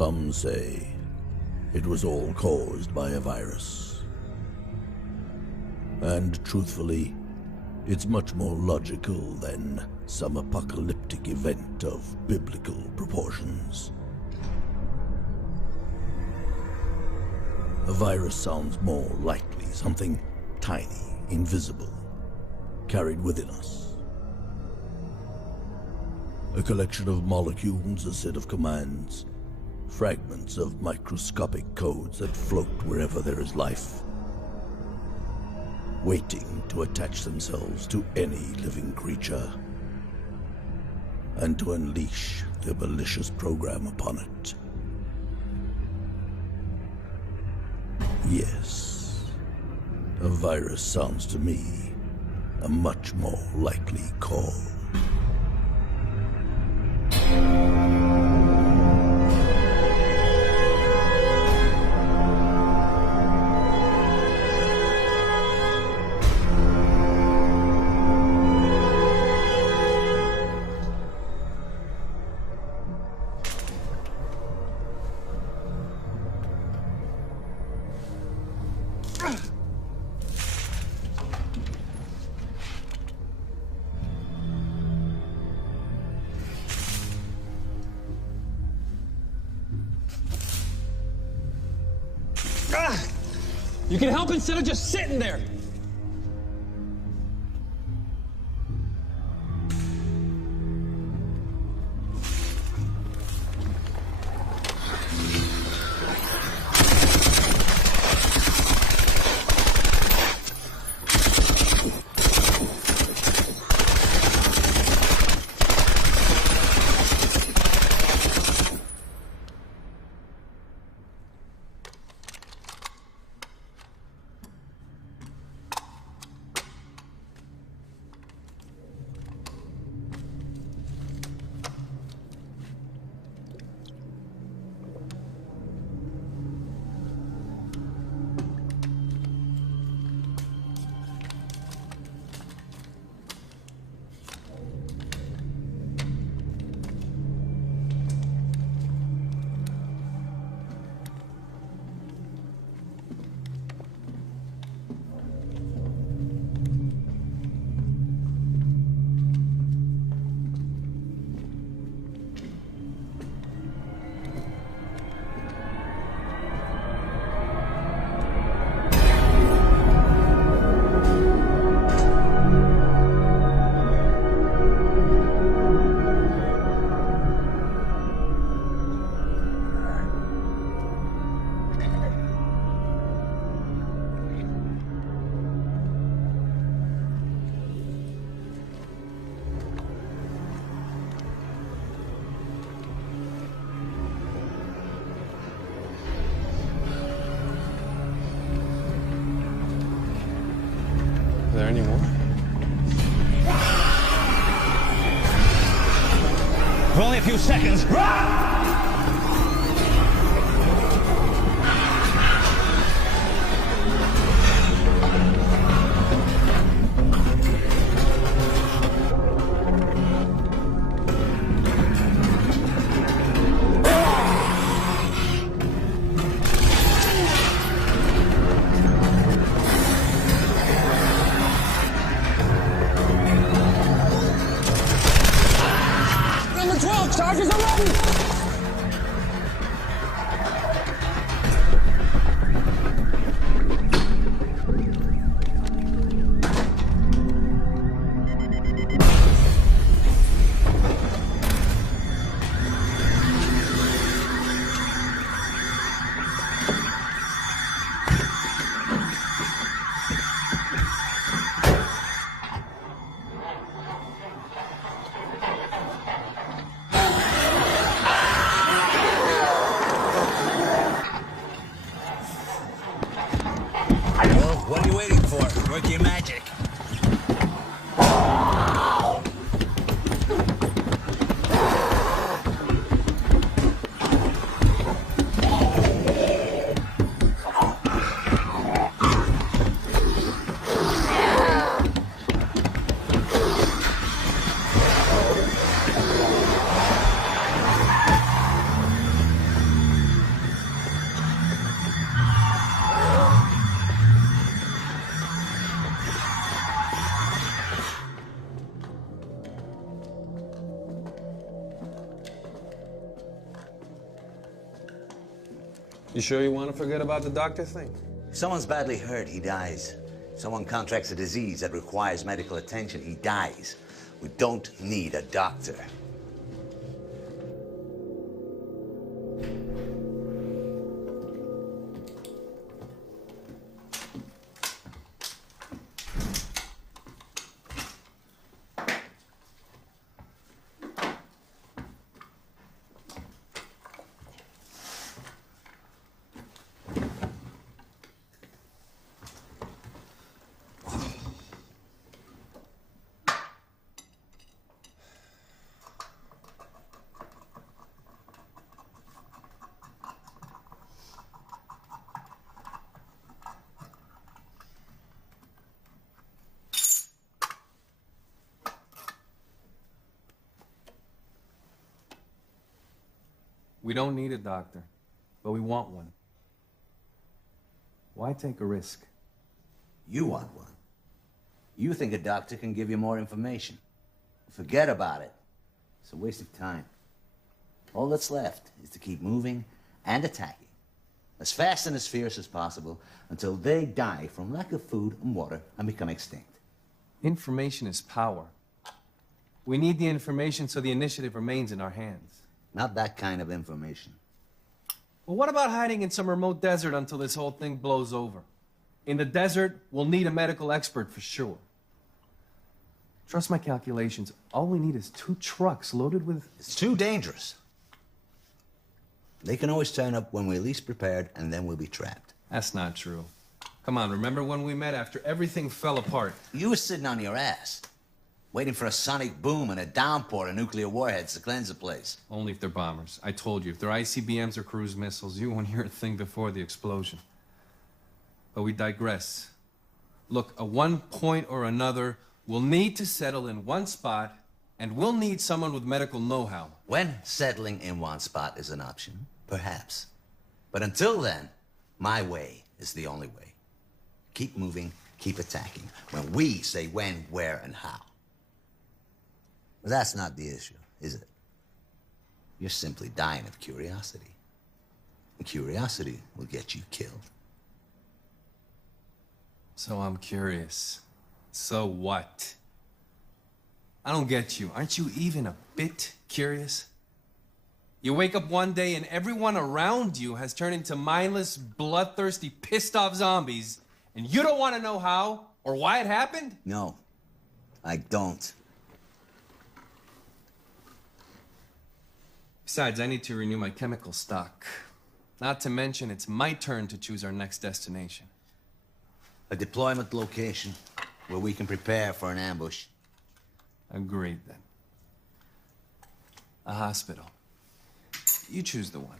Some say it was all caused by a virus. And truthfully, it's much more logical than some apocalyptic event of biblical proportions. A virus sounds more likely something tiny, invisible, carried within us. A collection of molecules, a set of commands, fragments of microscopic codes that float wherever there is life, waiting to attach themselves to any living creature and to unleash their malicious program upon it. Yes, a virus sounds to me a much more likely call. You can help instead of just sitting there. Are there any more? For only a few seconds. Charges are ready! What are you waiting for? Work your magic. You sure you want to forget about the doctor thing? If someone's badly hurt, he dies. If someone contracts a disease that requires medical attention, he dies. We don't need a doctor. We don't need a doctor, but we want one. Why take a risk? You want one. You think a doctor can give you more information. Forget about it. It's a waste of time. All that's left is to keep moving and attacking, as fast and as fierce as possible, until they die from lack of food and water and become extinct. Information is power. We need the information so the initiative remains in our hands. Not that kind of information. Well, what about hiding in some remote desert until this whole thing blows over? In the desert, we'll need a medical expert for sure. Trust my calculations. All we need is 2 trucks loaded with... It's too dangerous. They can always turn up when we're least prepared, and then we'll be trapped. That's not true. Come on, remember when we met after everything fell apart? You were sitting on your ass, waiting for a sonic boom and a downpour of nuclear warheads to cleanse the place. Only if they're bombers. I told you, if they're ICBMs or cruise missiles, you won't hear a thing before the explosion. But we digress. Look, at one point or another, we'll need to settle in one spot, and we'll need someone with medical know-how. When settling in one spot is an option, perhaps. But until then, my way is the only way. Keep moving, keep attacking, when we say when, where, and how. But that's not the issue, is it? You're simply dying of curiosity. And curiosity will get you killed. So I'm curious. So what? I don't get you. Aren't you even a bit curious? You wake up one day and everyone around you has turned into mindless, bloodthirsty, pissed-off zombies, and you don't want to know how or why it happened? No, I don't. Besides, I need to renew my chemical stock. Not to mention, it's my turn to choose our next destination. A deployment location where we can prepare for an ambush. Agreed, then. A hospital. You choose the one.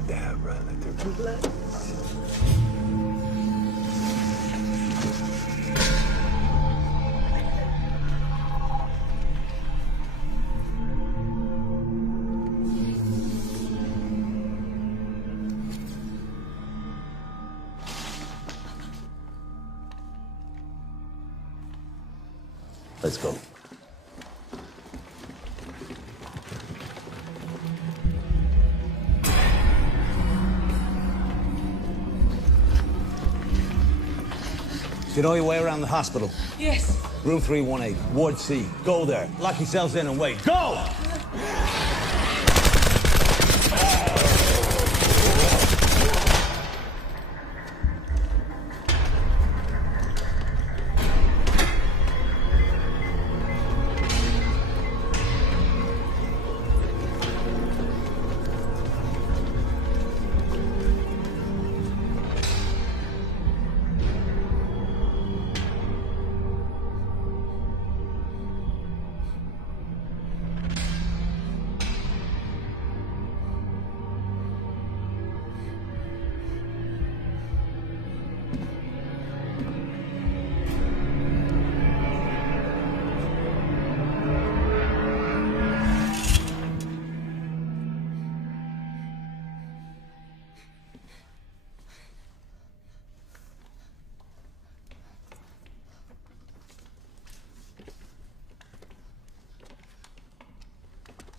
it down, brother. Relax. Let's go. You know your way around the hospital? Yes. Room 318, Ward C. Go there. Lock yourselves in and wait. Go!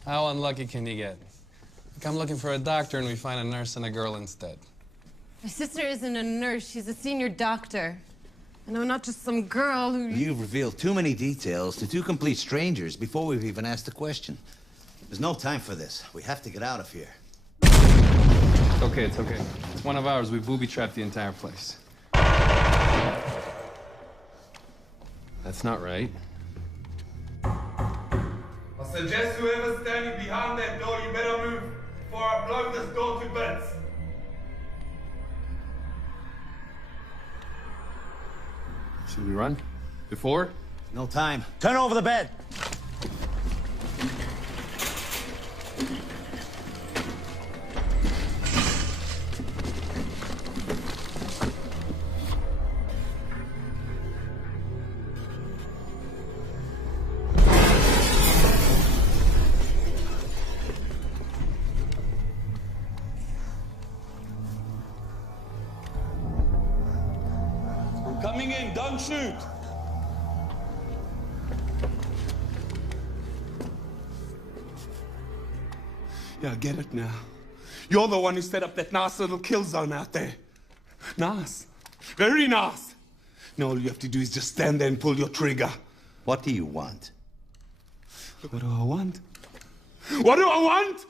How unlucky can you get? Come looking for a doctor and we find a nurse and a girl instead. My sister isn't a nurse, she's a senior doctor. And I'm not just some girl who... You've revealed too many details to two complete strangers before we've even asked the question. There's no time for this. We have to get out of here. It's okay, it's okay. It's one of ours. We booby-trapped the entire place. That's not right. I suggest whoever's standing behind that door, you better move before I blow this door to bits. Should we run? Before? No time. Turn over the bed. Coming in, don't shoot. Yeah, I get it now. You're the one who set up that nice little kill zone out there. Nice. Very nice. Now all you have to do is just stand there and pull your trigger. What do you want? What do I want? What do I want?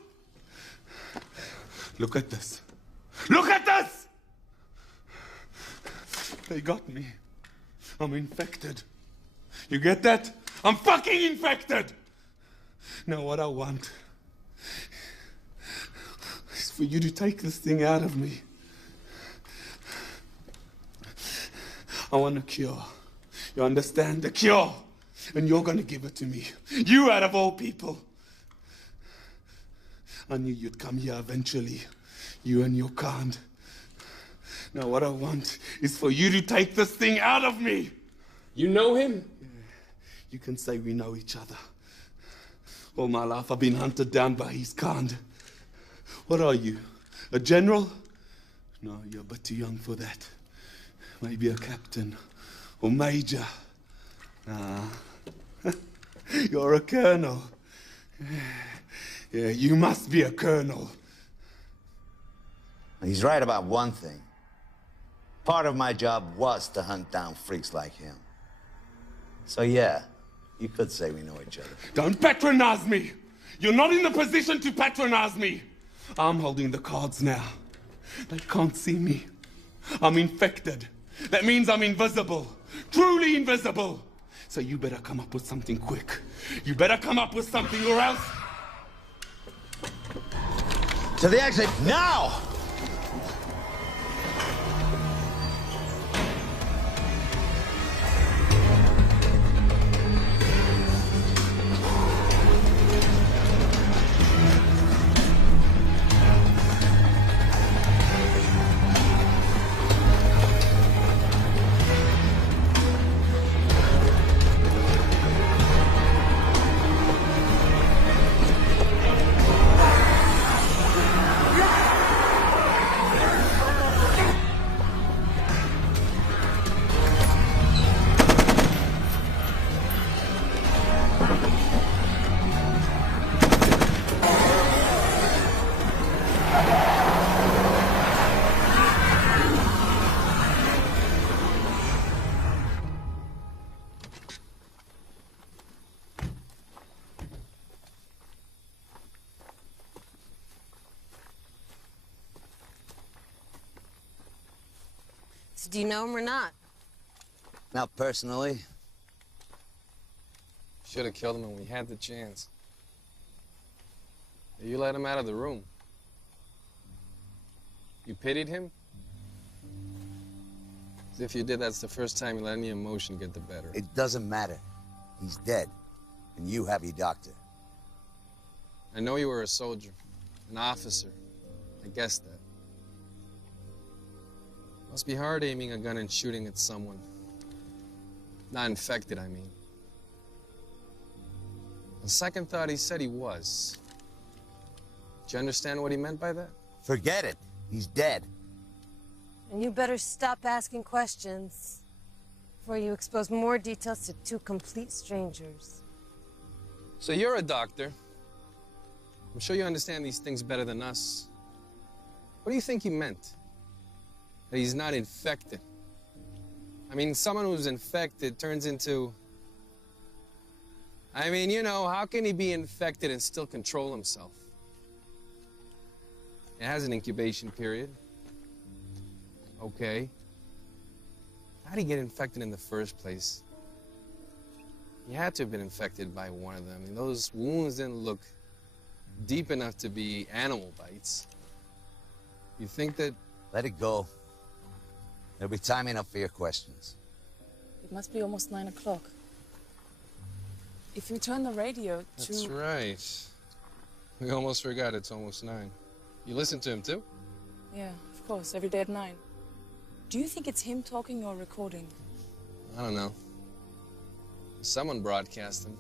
Look at this. Look at this! They got me. I'm infected. You get that? I'm fucking infected! Now what I want is for you to take this thing out of me. I want a cure. You understand? A cure! And you're gonna give it to me. You out of all people. I knew you'd come here eventually. You and your kind. Now what I want is for you to take this thing out of me. You know him? Yeah. You can say we know each other. All my life I've been hunted down by his kind. What are you? A general? No, you're but too young for that. Maybe a captain or major. Nah. You're a colonel. Yeah, you must be a colonel. He's right about one thing. Part of my job was to hunt down freaks like him. So yeah, you could say we know each other. Don't patronize me! You're not in the position to patronize me! I'm holding the cards now. They can't see me. I'm infected. That means I'm invisible. Truly invisible. So you better come up with something quick. You better come up with something or else... To the exit, now! Do you know him or not? Not personally. Should have killed him when we had the chance. You let him out of the room. You pitied him? As if you did, that's the first time you let any emotion get the better. It doesn't matter. He's dead. And you have your doctor. I know you were a soldier, an officer. I guessed that. Must be hard aiming a gun and shooting at someone. Not infected, I mean. On second thought, he said he was. Do you understand what he meant by that? Forget it. He's dead. And you better stop asking questions before you expose more details to two complete strangers. So you're a doctor. I'm sure you understand these things better than us. What do you think he meant? That he's not infected? I mean, someone who's infected turns into... I mean, you know, how can he be infected and still control himself? It has an incubation period. Okay. How'd he get infected in the first place? He had to have been infected by one of them. And those wounds didn't look deep enough to be animal bites. You think that... Let it go. There'll be time enough for your questions. It must be almost 9 o'clock. If you turn the radio to... That's right. We almost forgot it's almost 9. You listen to him too? Yeah, of course, every day at 9. Do you think it's him talking or recording? I don't know. Someone broadcast him.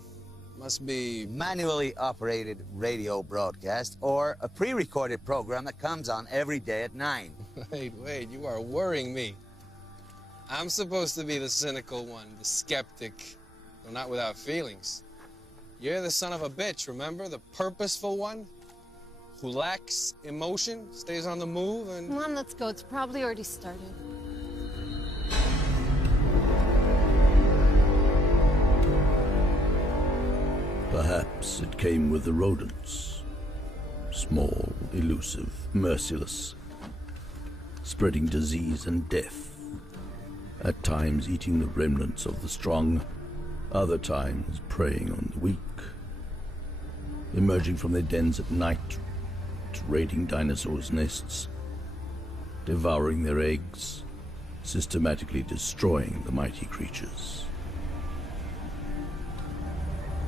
Must be... Manually operated radio broadcast or a pre-recorded program that comes on every day at 9. Wait, you are worrying me. I'm supposed to be the cynical one, the skeptic, though not without feelings. You're the son of a bitch, remember? The purposeful one? Who lacks emotion, stays on the move, and... Come on, let's go. It's probably already started. Perhaps it came with the rodents. Small, elusive, merciless, spreading disease and death. At times eating the remnants of the strong, other times preying on the weak. Emerging from their dens at night, raiding dinosaurs' nests, devouring their eggs, systematically destroying the mighty creatures.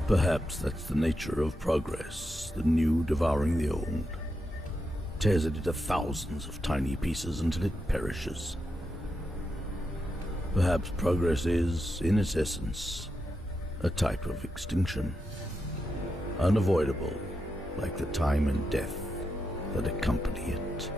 Perhaps that's the nature of progress, the new devouring the old. Tears it into thousands of tiny pieces until it perishes. Perhaps progress is, in its essence, a type of extinction. Unavoidable, like the time and death that accompany it.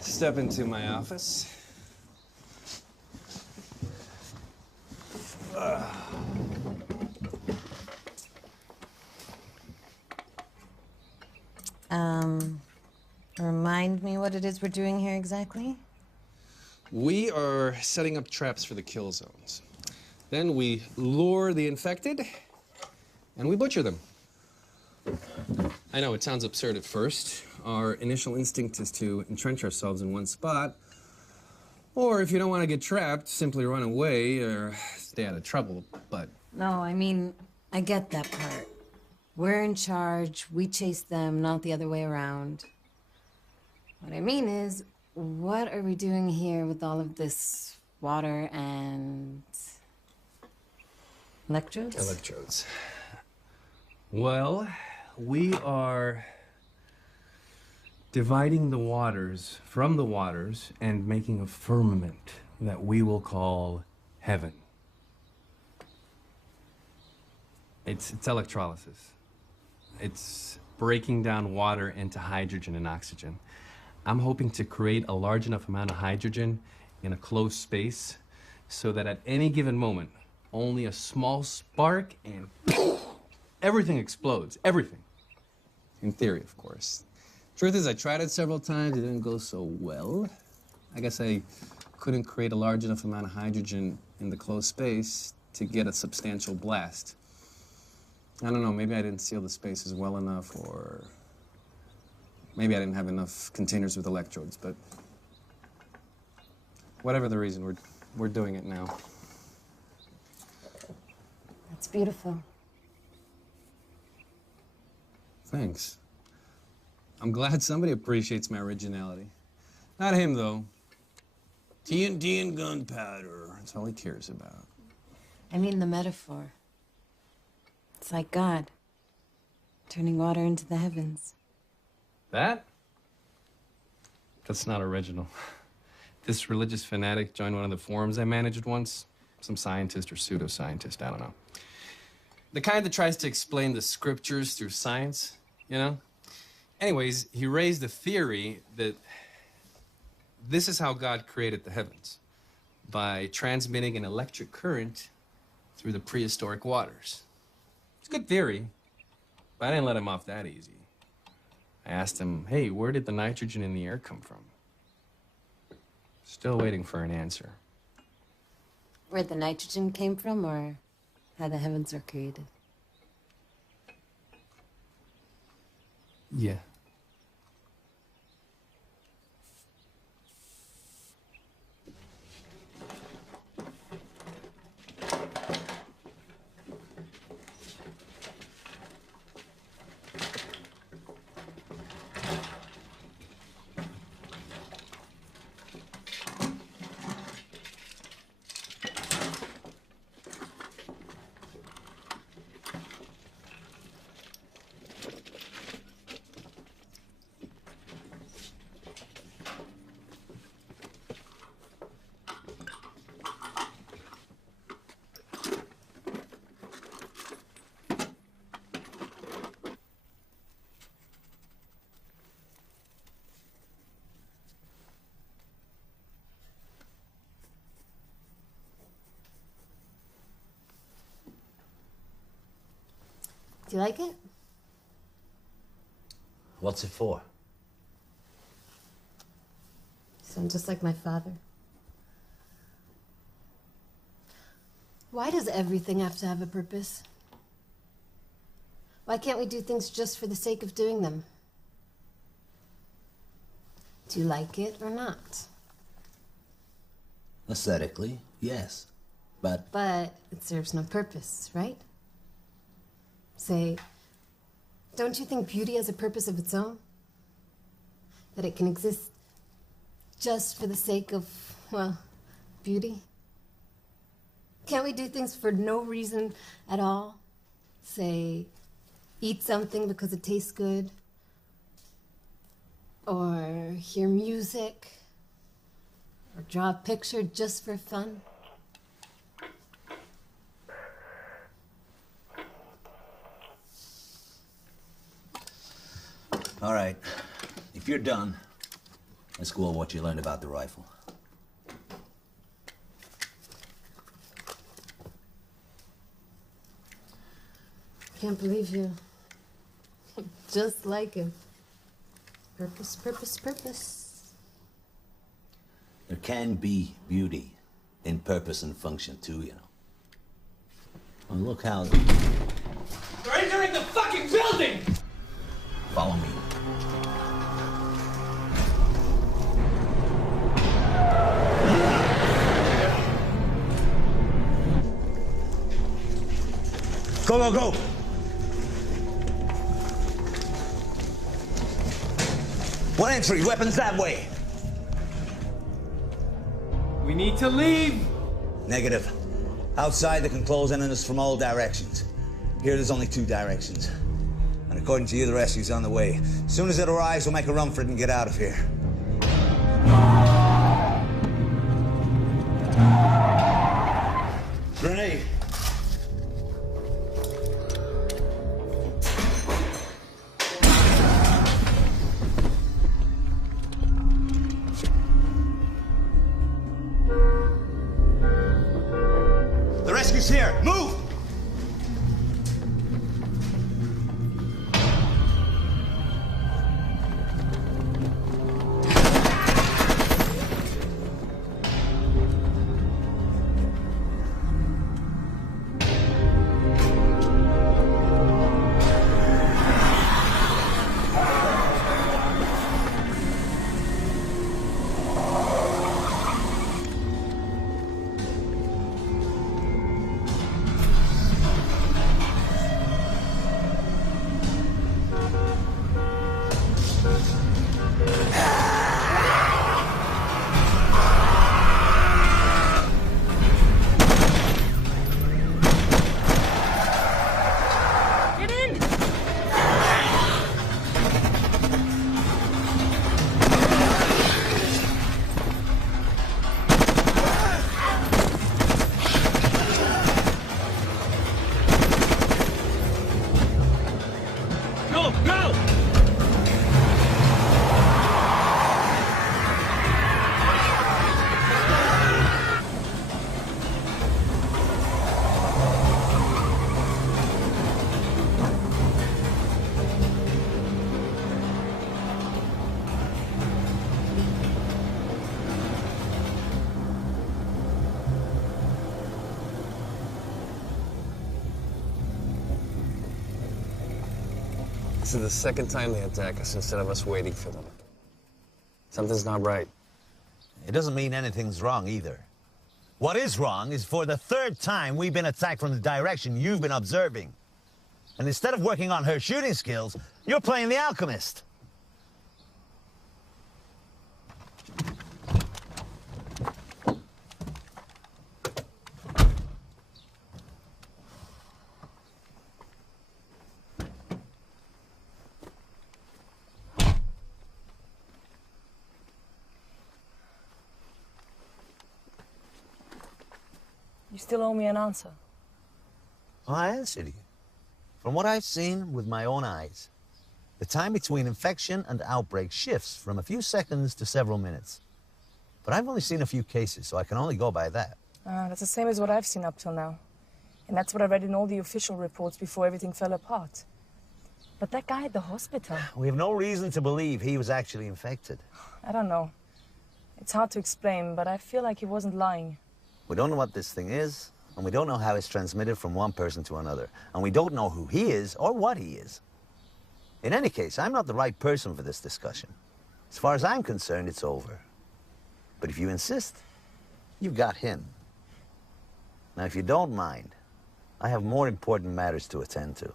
Step into my office. Remind me what it is we're doing here exactly? We are setting up traps for the kill zones. Then we lure the infected, and we butcher them. I know, it sounds absurd at first. Our initial instinct is to entrench ourselves in one spot. Or if you don't want to get trapped, simply run away or stay out of trouble, but... No, I mean, I get that part. We're in charge, we chase them, not the other way around. What I mean is, what are we doing here with all of this water and... electrodes? Electrodes. Well, we are dividing the waters from the waters and making a firmament that we will call heaven. It's electrolysis. It's breaking down water into hydrogen and oxygen. I'm hoping to create a large enough amount of hydrogen in a closed space so that at any given moment, only a small spark and everything explodes. Everything. In theory, of course. Truth is, I tried it several times. It didn't go so well. I guess I couldn't create a large enough amount of hydrogen in the closed space to get a substantial blast. I don't know, maybe I didn't seal the spaces well enough, or maybe I didn't have enough containers with electrodes, but whatever the reason, we're doing it now. That's beautiful. Thanks. I'm glad somebody appreciates my originality. Not him, though. TNT and gunpowder. That's all he cares about. I mean the metaphor. It's like God, turning water into the heavens. That? That's not original. This religious fanatic joined one of the forums I managed once. Some scientist or pseudoscientist, I don't know. The kind that tries to explain the scriptures through science, you know? Anyways, he raised the theory that this is how God created the heavens, by transmitting an electric current through the prehistoric waters. It's a good theory, but I didn't let him off that easy. I asked him, hey, where did the nitrogen in the air come from? Still waiting for an answer. Where the nitrogen came from, or how the heavens were created? Yeah. Do you like it? What's it for? You sound just like my father. Why does everything have to have a purpose? Why can't we do things just for the sake of doing them? Do you like it or not? Aesthetically, yes. But it serves no purpose, right? Say, don't you think beauty has a purpose of its own? That it can exist just for the sake of, well, beauty? Can't we do things for no reason at all? Say, eat something because it tastes good, or hear music, or draw a picture just for fun? all right, if you're done, let's go over what you learned about the rifle. Can't believe you. Just like him. Purpose, purpose, purpose. There can be beauty in purpose and function too, you know. Well, look how... They're entering the fucking building! Follow me. Go, go, go! One entry, weapons that way. We need to leave! Negative. Outside, they can close in on us from all directions. Here, there's only 2 directions. And according to you, the rescue's on the way. As soon as it arrives, we'll make a run for it and get out of here. Grenade. This is the second time they attack us instead of us waiting for them. Something's not right. It doesn't mean anything's wrong either. What is wrong is for the third time we've been attacked from the direction you've been observing. And instead of working on her shooting skills, you're playing the alchemist. You still owe me an answer. Well, I answered you. From what I've seen with my own eyes, the time between infection and outbreak shifts from a few seconds to several minutes. But I've only seen a few cases, so I can only go by that. That's the same as what I've seen up till now. And that's what I read in all the official reports before everything fell apart. But that guy at the hospital... We have no reason to believe he was actually infected. I don't know. It's hard to explain, but I feel like he wasn't lying. We don't know what this thing is, and we don't know how it's transmitted from one person to another. And we don't know who he is or what he is. In any case, I'm not the right person for this discussion. As far as I'm concerned, it's over. But if you insist, you've got him. Now, if you don't mind, I have more important matters to attend to.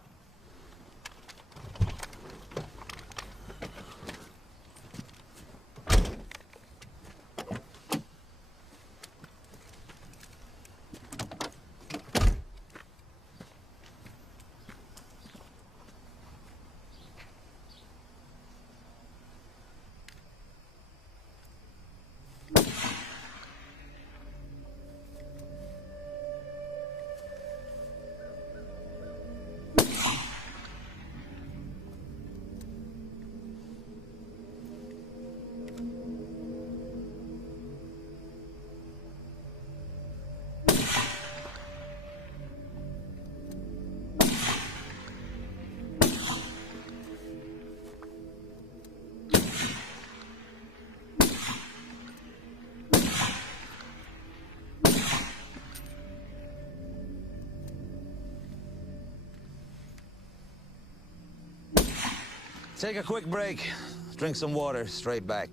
Take a quick break, drink some water, straight back.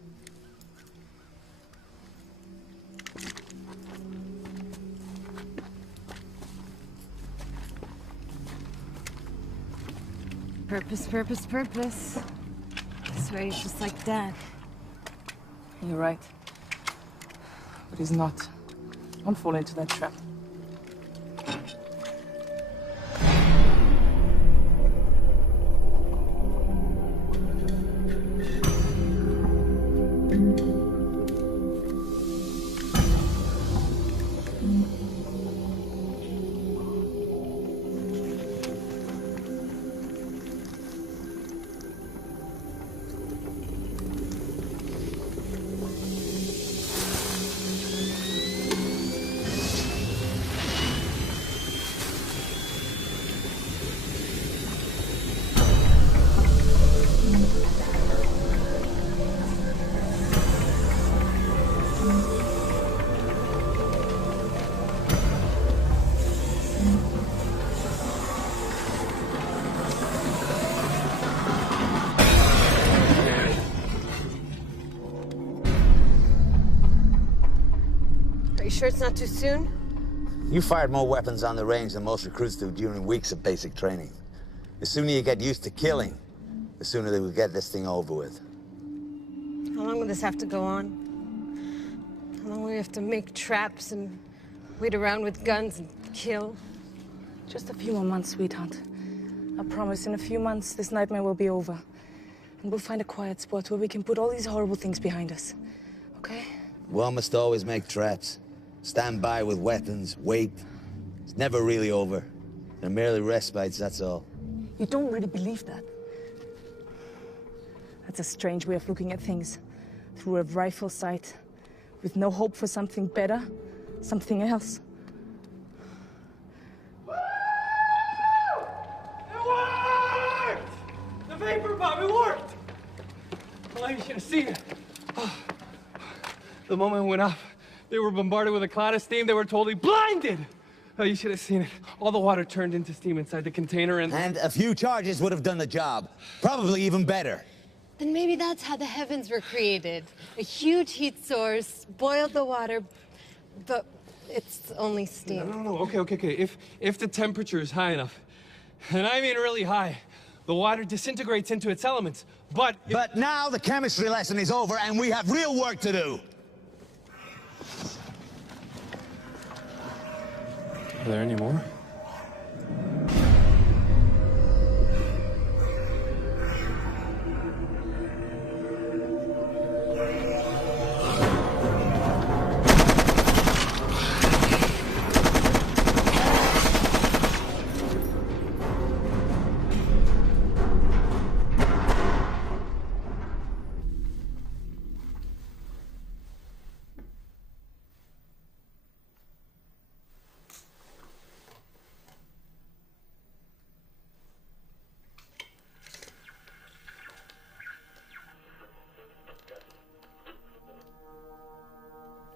Purpose, purpose, purpose. I swear he's just like Dad. You're right. But he's not. Don't fall into that trap. Sure it's not too soon? You fired more weapons on the range than most recruits do during weeks of basic training. The sooner you get used to killing, the sooner they will get this thing over with. How long will this have to go on? How long will we have to make traps and wait around with guns and kill? Just a few more months, sweetheart. I promise, in a few months, this nightmare will be over. And we'll find a quiet spot where we can put all these horrible things behind us. Okay? One must always make traps. Stand by with weapons, wait. It's never really over. They're merely respites, that's all. You don't really believe that? That's a strange way of looking at things. Through a rifle sight, with no hope for something better, something else. It worked! The vapor bomb, it worked! Well, you should have seen it. Oh. The moment it went up, they were bombarded with a cloud of steam. They were totally blinded. Oh, you should have seen it. All the water turned into steam inside the container and... And a few charges would have done the job. Probably even better. Then maybe that's how the heavens were created. A huge heat source, boiled the water, but it's only steam. No. Okay. If the temperature is high enough, and I mean really high, the water disintegrates into its elements, but... But now the chemistry lesson is over and we have real work to do. Are there any more?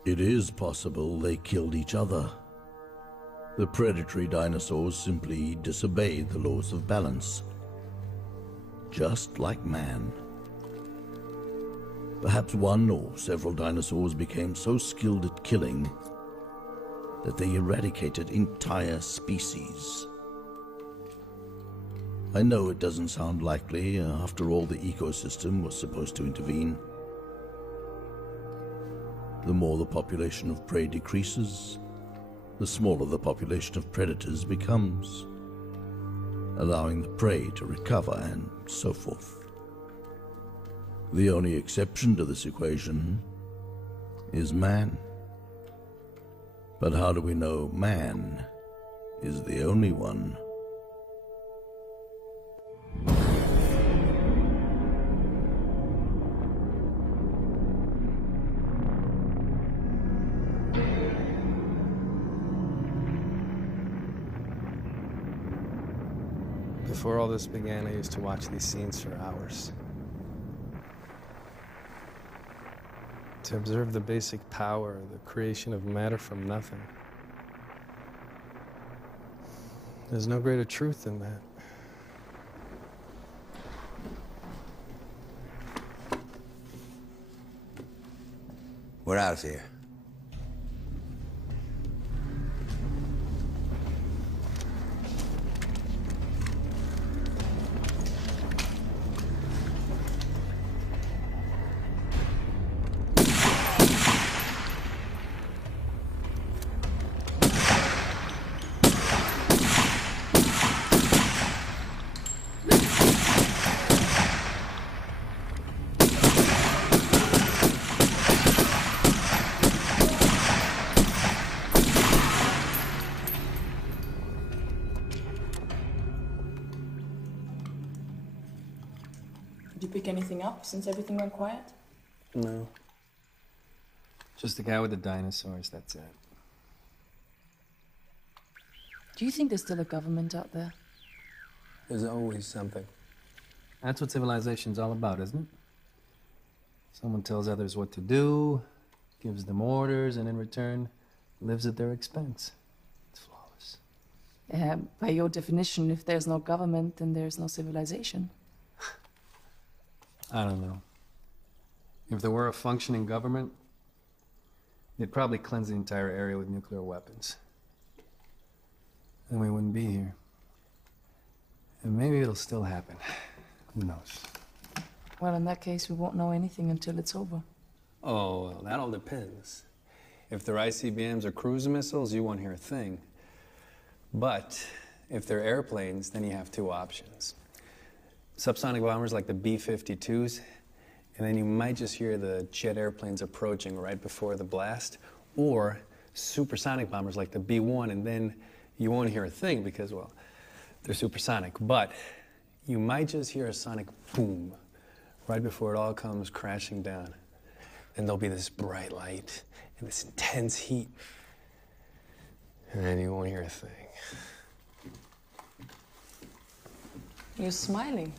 It is possible they killed each other. The predatory dinosaurs simply disobeyed the laws of balance, just like man. Perhaps one or several dinosaurs became so skilled at killing that they eradicated entire species. I know it doesn't sound likely. After all, the ecosystem was supposed to intervene. The more the population of prey decreases, the smaller the population of predators becomes, allowing the prey to recover and so forth. The only exception to this equation is man. But how do we know man is the only one? Before all this began, I used to watch these scenes for hours. To observe the basic power, the creation of matter from nothing. There's no greater truth than that. We're out of here. Did you pick anything up since everything went quiet? No. Just the guy with the dinosaurs, that's it. Do you think there's still a government out there? There's always something. That's what civilization's all about, isn't it? Someone tells others what to do, gives them orders, and in return, lives at their expense. It's flawless. By your definition, if there's no government, then there's no civilization. I don't know. If there were a functioning government, they'd probably cleanse the entire area with nuclear weapons. Then we wouldn't be here. And maybe it'll still happen. Who knows? Well, in that case, we won't know anything until it's over. Oh, well, that all depends. If they're ICBMs or cruise missiles, you won't hear a thing. But if they're airplanes, then you have two options. Subsonic bombers like the B-52s, and then you might just hear the jet airplanes approaching right before the blast, or supersonic bombers like the B-1, and then you won't hear a thing because, well, they're supersonic. But you might just hear a sonic boom right before it all comes crashing down. And there'll be this bright light and this intense heat, and then you won't hear a thing. You're smiling.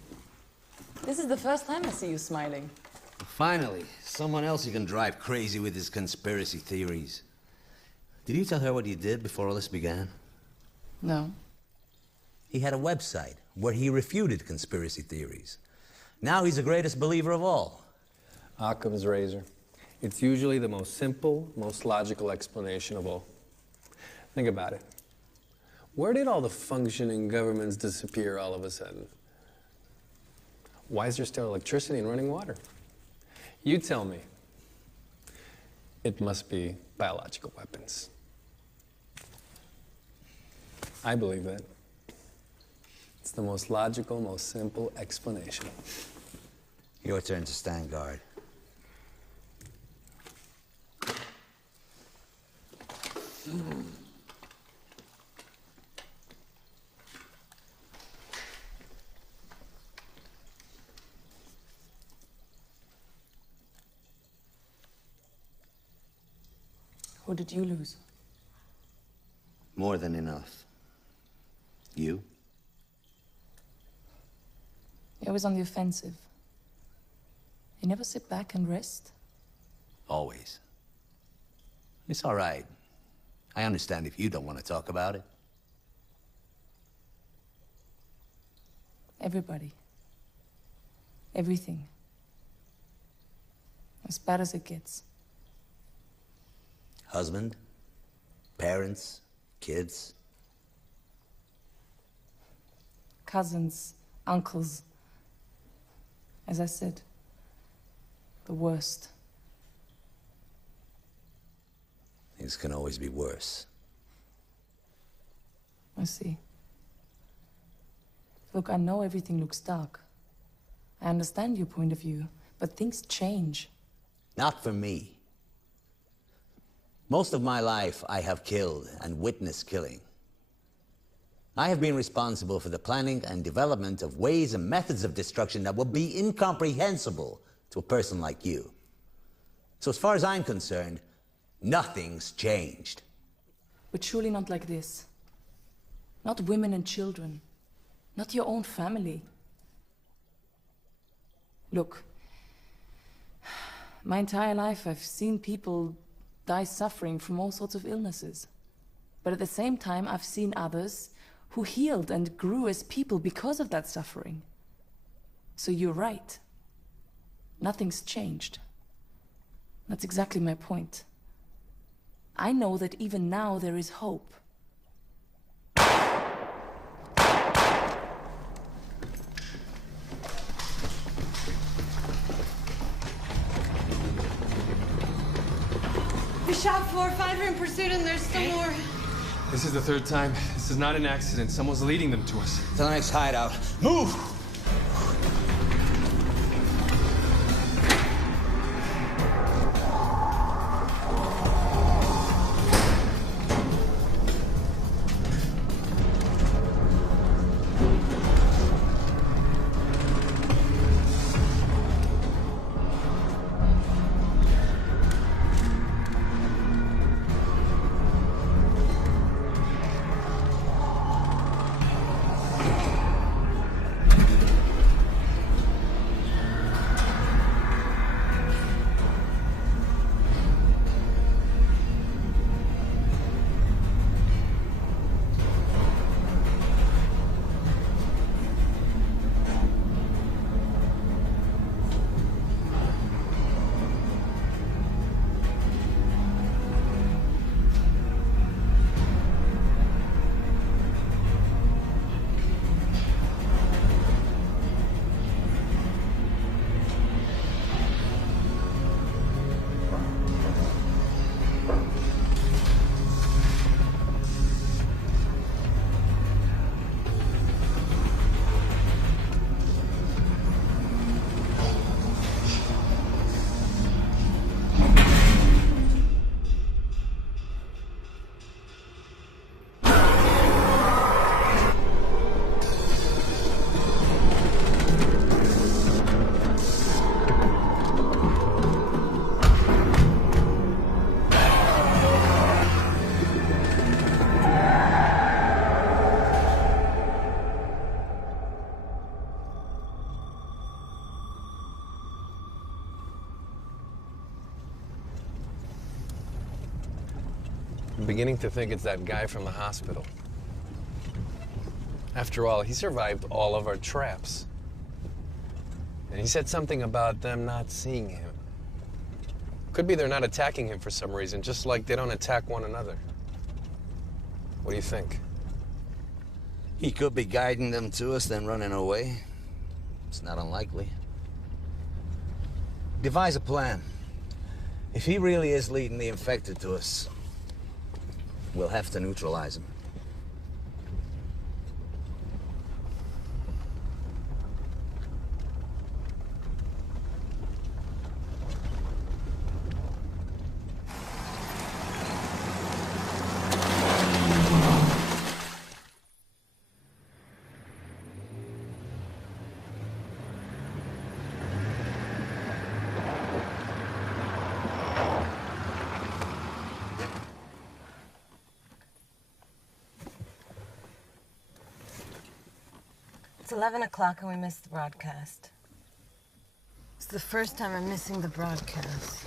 This is the first time I see you smiling. Finally, someone else who can drive crazy with his conspiracy theories. Did you tell her what you did before all this began? No. He had a website where he refuted conspiracy theories. Now he's the greatest believer of all. Occam's razor. It's usually the most simple, most logical explanation of all. Think about it. Where did all the functioning governments disappear all of a sudden? Why is there still electricity and running water? You tell me. It must be biological weapons. I believe that. It's the most logical, most simple explanation. Your turn to stand guard. Who did you lose? More than enough. You? You're always on the offensive. You never sit back and rest? Always. It's all right. I understand if you don't want to talk about it. Everybody. Everything. As bad as it gets. Husband, parents, kids. Cousins, uncles. As I said, the worst. Things can always be worse. I see. Look, I know everything looks dark. I understand your point of view, but things change. Not for me. Most of my life, I have killed and witnessed killing. I have been responsible for the planning and development of ways and methods of destruction that would be incomprehensible to a person like you. So as far as I'm concerned, nothing's changed. But surely not like this. Not women and children. Not your own family. Look, my entire life I've seen people die suffering from all sorts of illnesses. But at the same time, I've seen others who healed and grew as people because of that suffering. So you're right. Nothing's changed. That's exactly my point. I know that even now there is hope. We shot 4 or 5 are in pursuit and there's still more. This is the 3rd time. This is not an accident. Someone's leading them to us. To the next hideout. Move! I'm beginning to think it's that guy from the hospital. After all, he survived all of our traps. And he said something about them not seeing him. Could be they're not attacking him for some reason, just like they don't attack one another. What do you think? He could be guiding them to us, then running away. It's not unlikely. Devise a plan. If he really is leading the infected to us, we'll have to neutralize him. It's 11 o'clock and we missed the broadcast. It's the first time I'm missing the broadcast.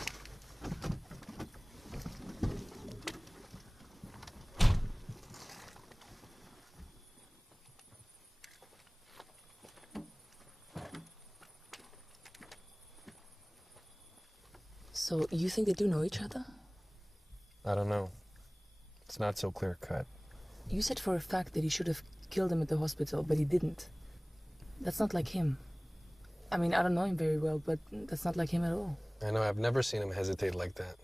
So, you think they do know each other? I don't know. It's not so clear-cut. You said for a fact that he should have killed him at the hospital, but he didn't. That's not like him. I mean, I don't know him very well, but that's not like him at all. I know, I've never seen him hesitate like that.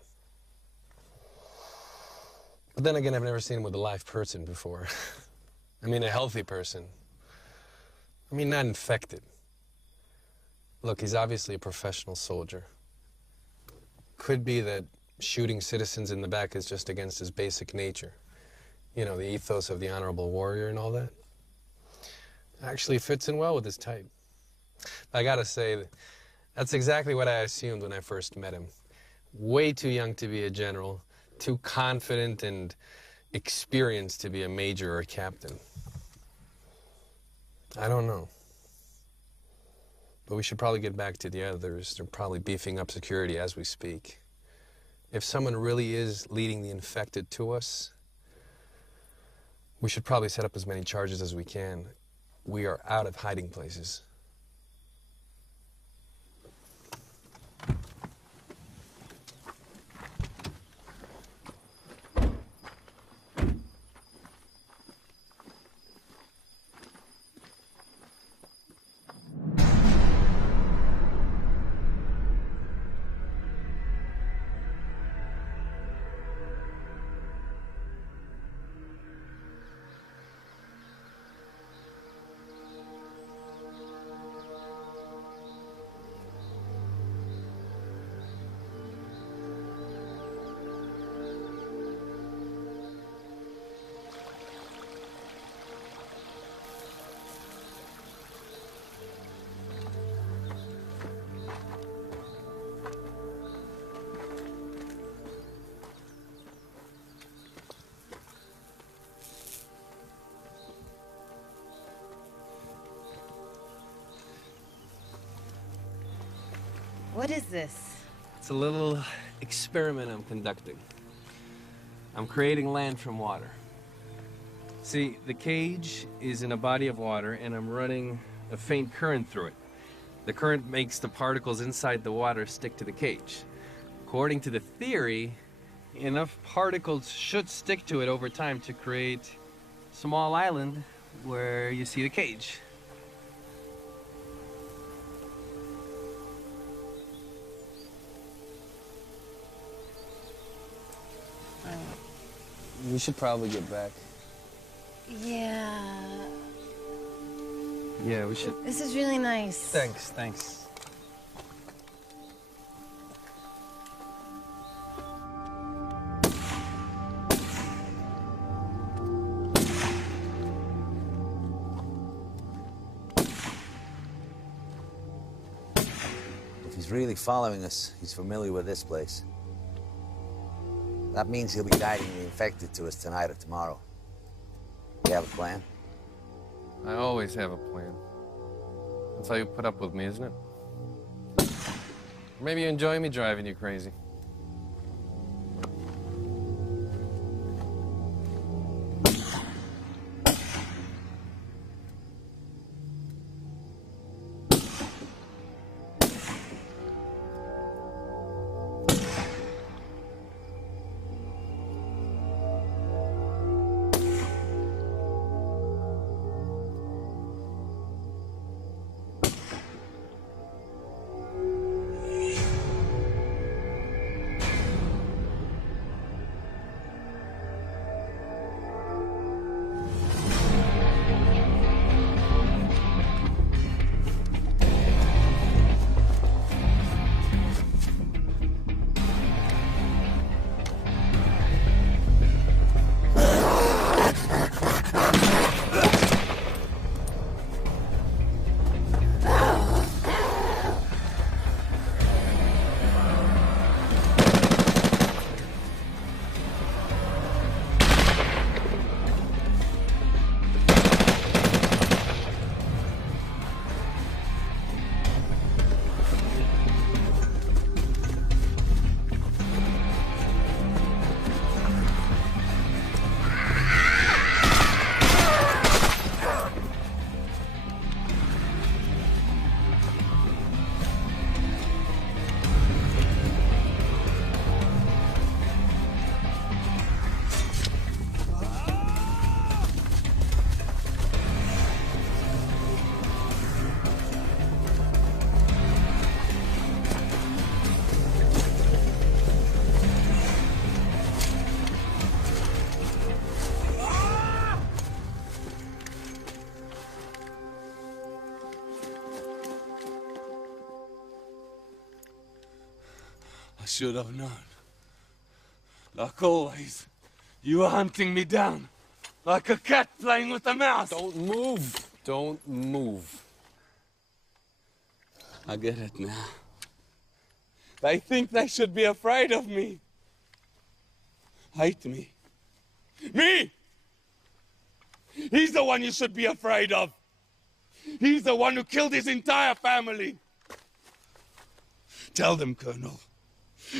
But then again, I've never seen him with a live person before. I mean, a healthy person. I mean, not infected. Look, he's obviously a professional soldier. Could be that shooting citizens in the back is just against his basic nature. You know, the ethos of the honorable warrior and all that. Actually fits in well with his type. I gotta say, that's exactly what I assumed when I first met him. Way too young to be a general, too confident and experienced to be a major or a captain. I don't know. But we should probably get back to the others. They're probably beefing up security as we speak. If someone really is leading the infected to us, we should probably set up as many charges as we can. We are out of hiding places. What is this? It's a little experiment I'm conducting. I'm creating land from water. See, the cage is in a body of water, and I'm running a faint current through it. The current makes the particles inside the water stick to the cage. According to the theory, enough particles should stick to it over time to create a small island where you see the cage. We should probably get back. Yeah. Yeah, we should. This is really nice. Thanks. If he's really following us, he's familiar with this place. That means he'll be guiding the infected to us tonight or tomorrow. You have a plan? I always have a plan. That's how you put up with me, isn't it? Or maybe you enjoy me driving you crazy. should have known. Like always, you were hunting me down. Like a cat playing with a mouse. Don't move. Don't move. I get it now. They think they should be afraid of me. Hate me. Me! He's the one you should be afraid of. He's the one who killed his entire family. Tell them, Colonel.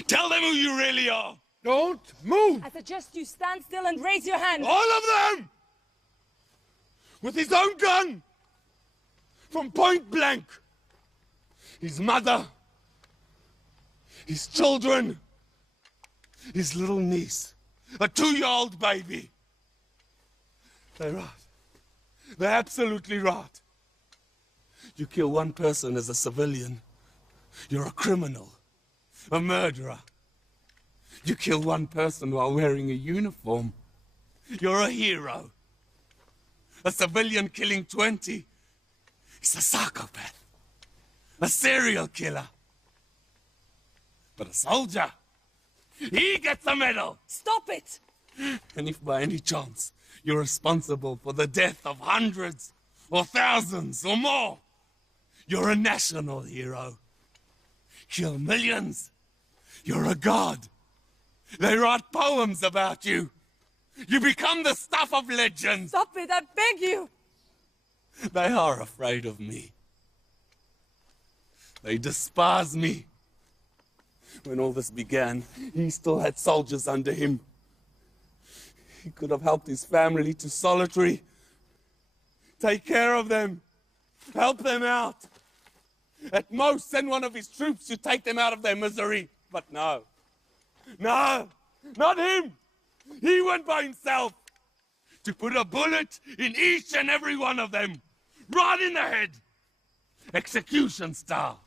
Tell them who you really are. Don't move! I suggest you stand still and raise your hand. All of them! With his own gun! From point blank! His mother, his children, his little niece, a 2-year-old baby. They're right. They're absolutely right. You kill one person as a civilian, you're a criminal, a murderer. You kill one person while wearing a uniform, you're a hero. A civilian killing 20 is a psychopath, a serial killer. But a soldier, he gets a medal. Stop it! And if by any chance you're responsible for the death of hundreds or thousands or more, you're a national hero. Kill millions, you're a god. They write poems about you. You become the stuff of legends. Stop it, I beg you! They are afraid of me. They despise me. When all this began, he still had soldiers under him. He could have helped his family to solitary. Take care of them. Help them out. At most, send one of his troops to take them out of their misery. But no. No, not him. He went by himself to put a bullet in each and every one of them. Right in the head. Execution style.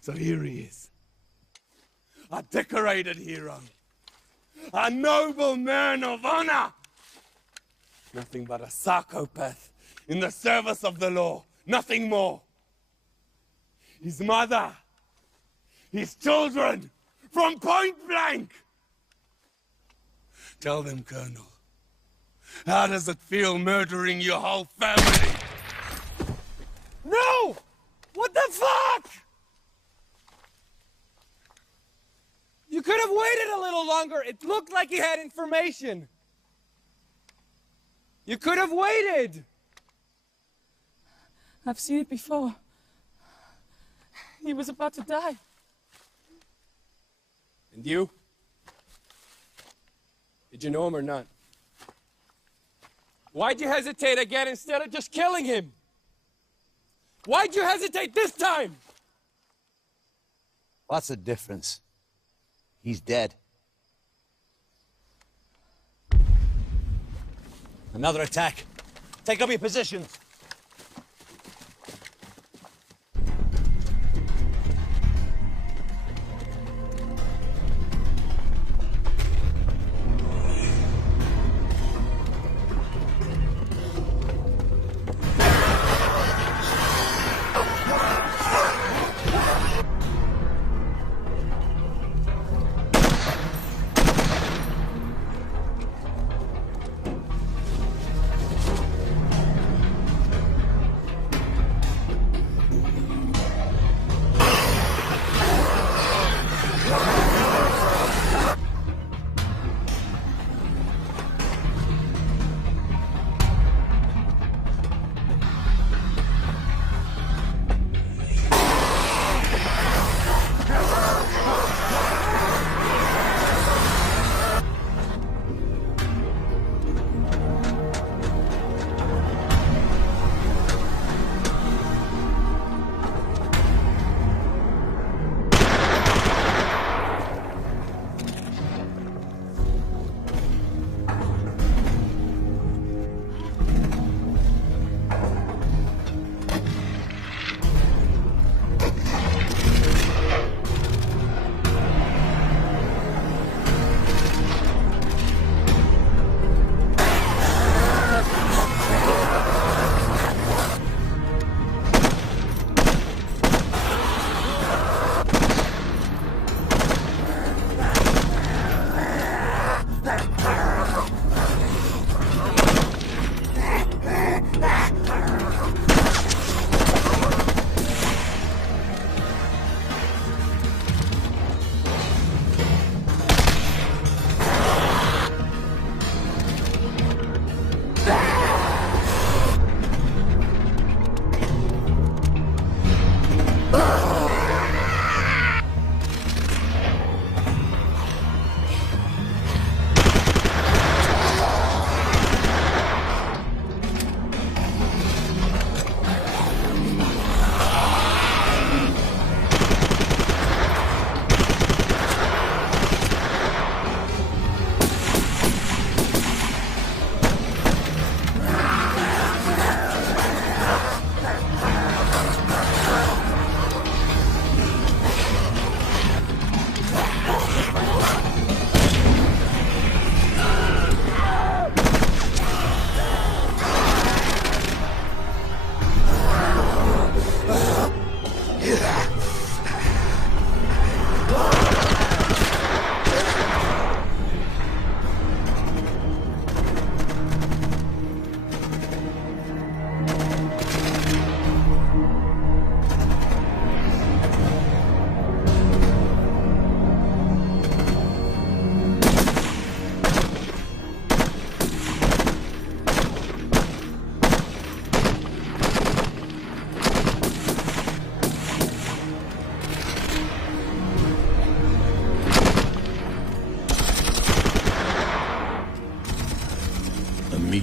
So here he is. A decorated hero. A noble man of honor. Nothing but a psychopath in the service of the law. Nothing more. His mother. His children. From point blank. Tell them, Colonel. How does it feel murdering your whole family? No! What the fuck? You could have waited a little longer. It looked like he had information. You could have waited. I've seen it before. He was about to die. And you? Did you know him or not? Why'd you hesitate again instead of just killing him? Why'd you hesitate this time? What's the difference? He's dead. Another attack. Take up your positions.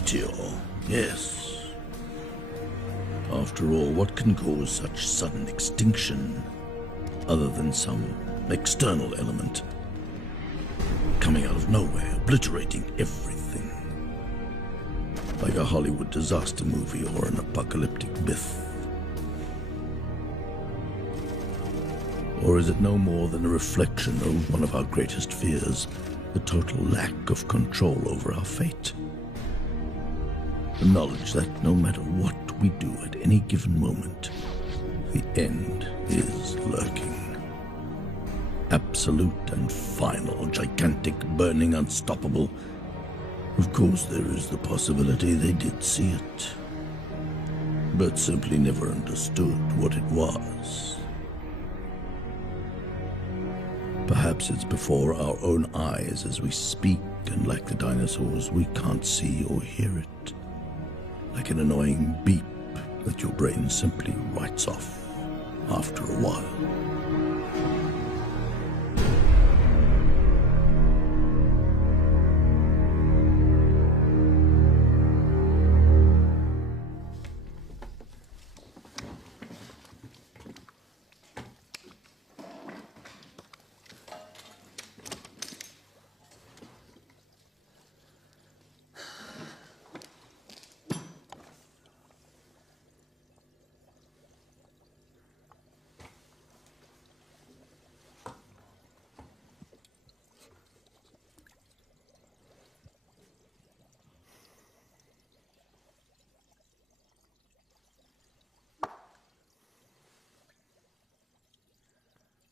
meteor, yes. After all, what can cause such sudden extinction other than some external element coming out of nowhere, obliterating everything? Like a Hollywood disaster movie or an apocalyptic myth. Or is it no more than a reflection of one of our greatest fears, the total lack of control over our fate? The knowledge that no matter what we do at any given moment, the end is lurking. Absolute and final, gigantic, burning, unstoppable. Of course, there is the possibility they did see it, but simply never understood what it was. Perhaps it's before our own eyes as we speak, and like the dinosaurs, we can't see or hear it. Like an annoying beep that your brain simply writes off after a while.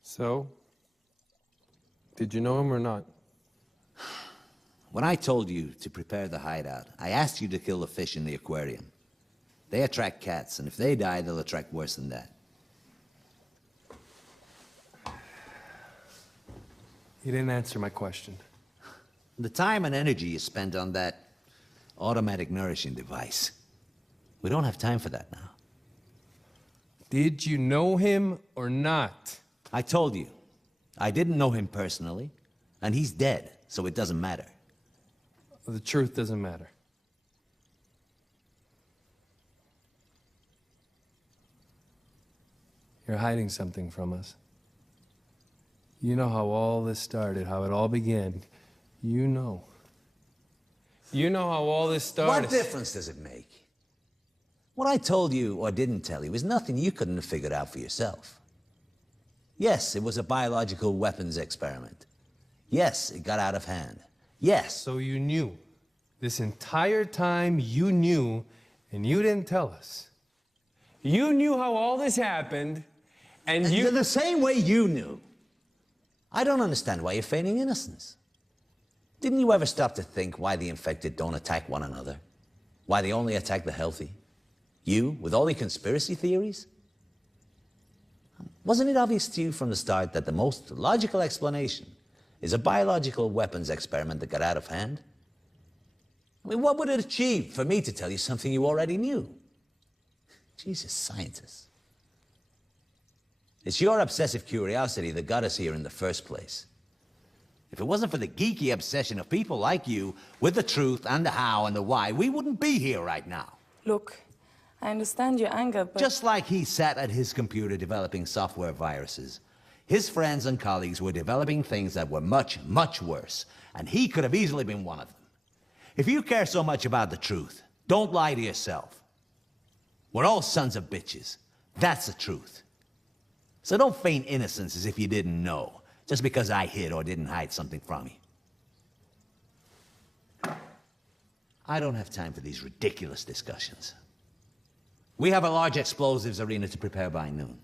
So, did you know him or not? When I told you to prepare the hideout, I asked you to kill the fish in the aquarium. They attract cats, and if they die, they'll attract worse than that. You didn't answer my question. The time and energy you spent on that automatic nourishing device. We don't have time for that now. Did you know him or not? I told you. I didn't know him personally, and he's dead, so it doesn't matter. The truth doesn't matter. You're hiding something from us. You know how all this started, how it all began. You know. You know how all this started. What difference does it make? What I told you or didn't tell you is nothing you couldn't have figured out for yourself. Yes, it was a biological weapons experiment. Yes, it got out of hand. Yes. So you knew. This entire time you knew, and you didn't tell us. You knew how all this happened, and you... The same way you knew. I don't understand why you're feigning innocence. Didn't you ever stop to think why the infected don't attack one another? Why they only attack the healthy? You, with all your conspiracy theories? Wasn't it obvious to you from the start that the most logical explanation is a biological weapons experiment that got out of hand? I mean, what would it achieve for me to tell you something you already knew? Jesus, scientists. It's your obsessive curiosity that got us here in the first place. If it wasn't for the geeky obsession of people like you with the truth and the how and the why, we wouldn't be here right now. Look, I understand your anger, but... Just like he sat at his computer developing software viruses, his friends and colleagues were developing things that were much, much worse, and he could have easily been one of them. If you care so much about the truth, don't lie to yourself. We're all sons of bitches. That's the truth. So don't feign innocence as if you didn't know, just because I hid or didn't hide something from you. I don't have time for these ridiculous discussions. We have a large explosives arena to prepare by noon.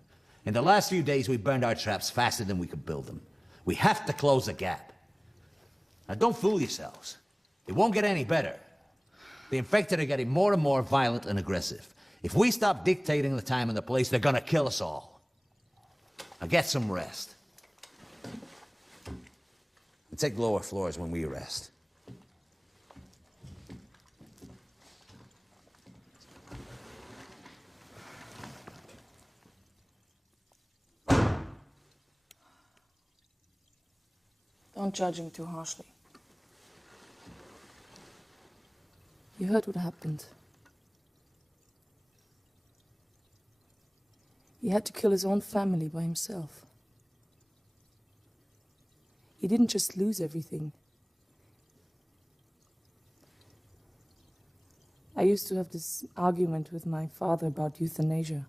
In the last few days, we burned our traps faster than we could build them. We have to close the gap. Now, don't fool yourselves. It won't get any better. The infected are getting more and more violent and aggressive. If we stop dictating the time and the place, they're gonna kill us all. Now get some rest. And take lower floors when we rest. Don't judge him too harshly. You heard what happened. He had to kill his own family by himself. He didn't just lose everything. I used to have this argument with my father about euthanasia.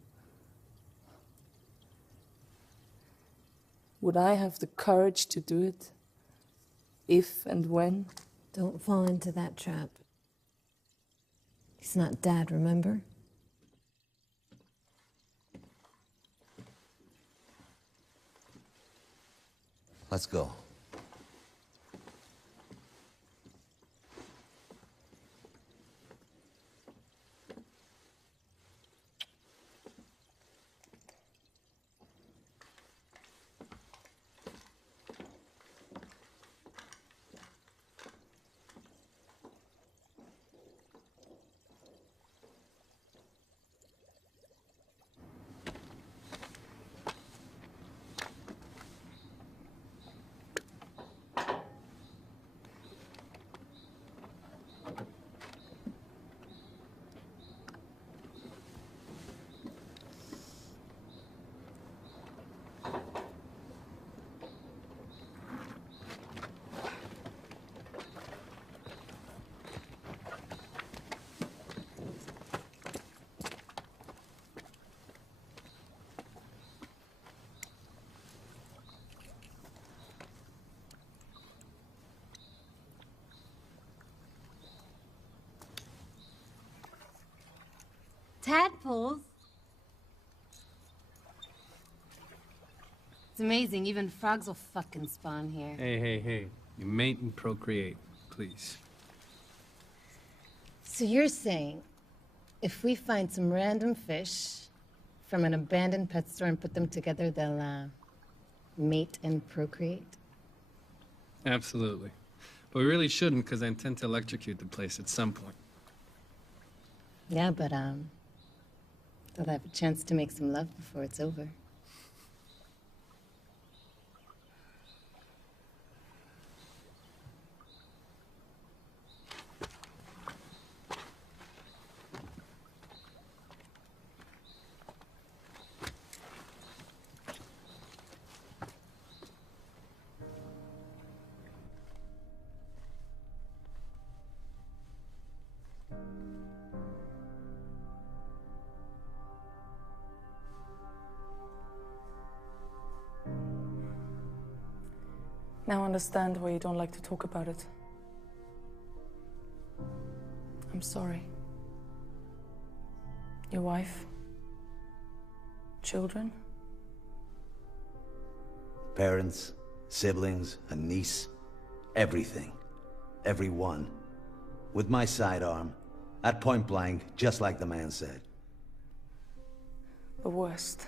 Would I have the courage to do it? If and when? Don't fall into that trap. He's not Dad, remember? Let's go. Tadpoles? It's amazing, even frogs will fucking spawn here. Hey. You mate and procreate, please. So you're saying, if we find some random fish from an abandoned pet store and put them together, they'll, mate and procreate? Absolutely. But we really shouldn't, because I intend to electrocute the place at some point. Yeah, but, they'll have a chance to make some love before it's over. Now I understand why you don't like to talk about it. I'm sorry. Your wife? Children? Parents, siblings, a niece, everything. Everyone. With my sidearm, at point blank, just like the man said. The worst.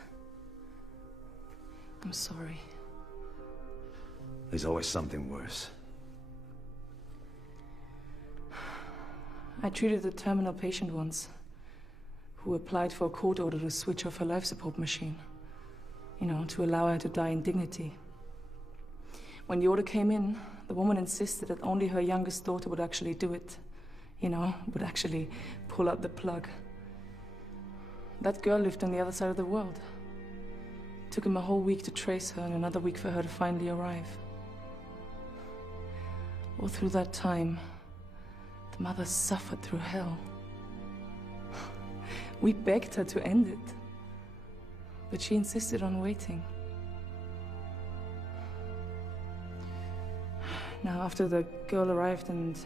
I'm sorry. There's always something worse. I treated a terminal patient once who applied for a court order to switch off her life support machine. You know, to allow her to die in dignity. When the order came in, the woman insisted that only her youngest daughter would actually do it. You know, would actually pull out the plug. That girl lived on the other side of the world. It took him a whole week to trace her and another week for her to finally arrive. All through that time, the mother suffered through hell. We begged her to end it, but she insisted on waiting. Now, after the girl arrived and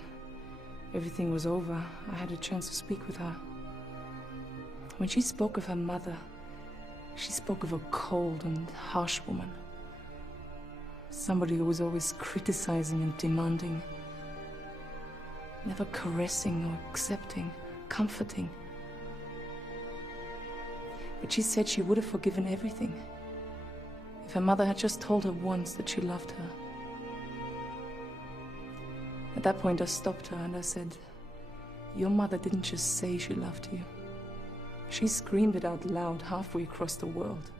everything was over, I had a chance to speak with her. When she spoke of her mother, she spoke of a cold and harsh woman. Somebody who was always criticizing and demanding. Never caressing or accepting, comforting. But she said she would have forgiven everything if her mother had just told her once that she loved her. At that point, I stopped her and I said, "Your mother didn't just say she loved you. She screamed it out loud halfway across the world."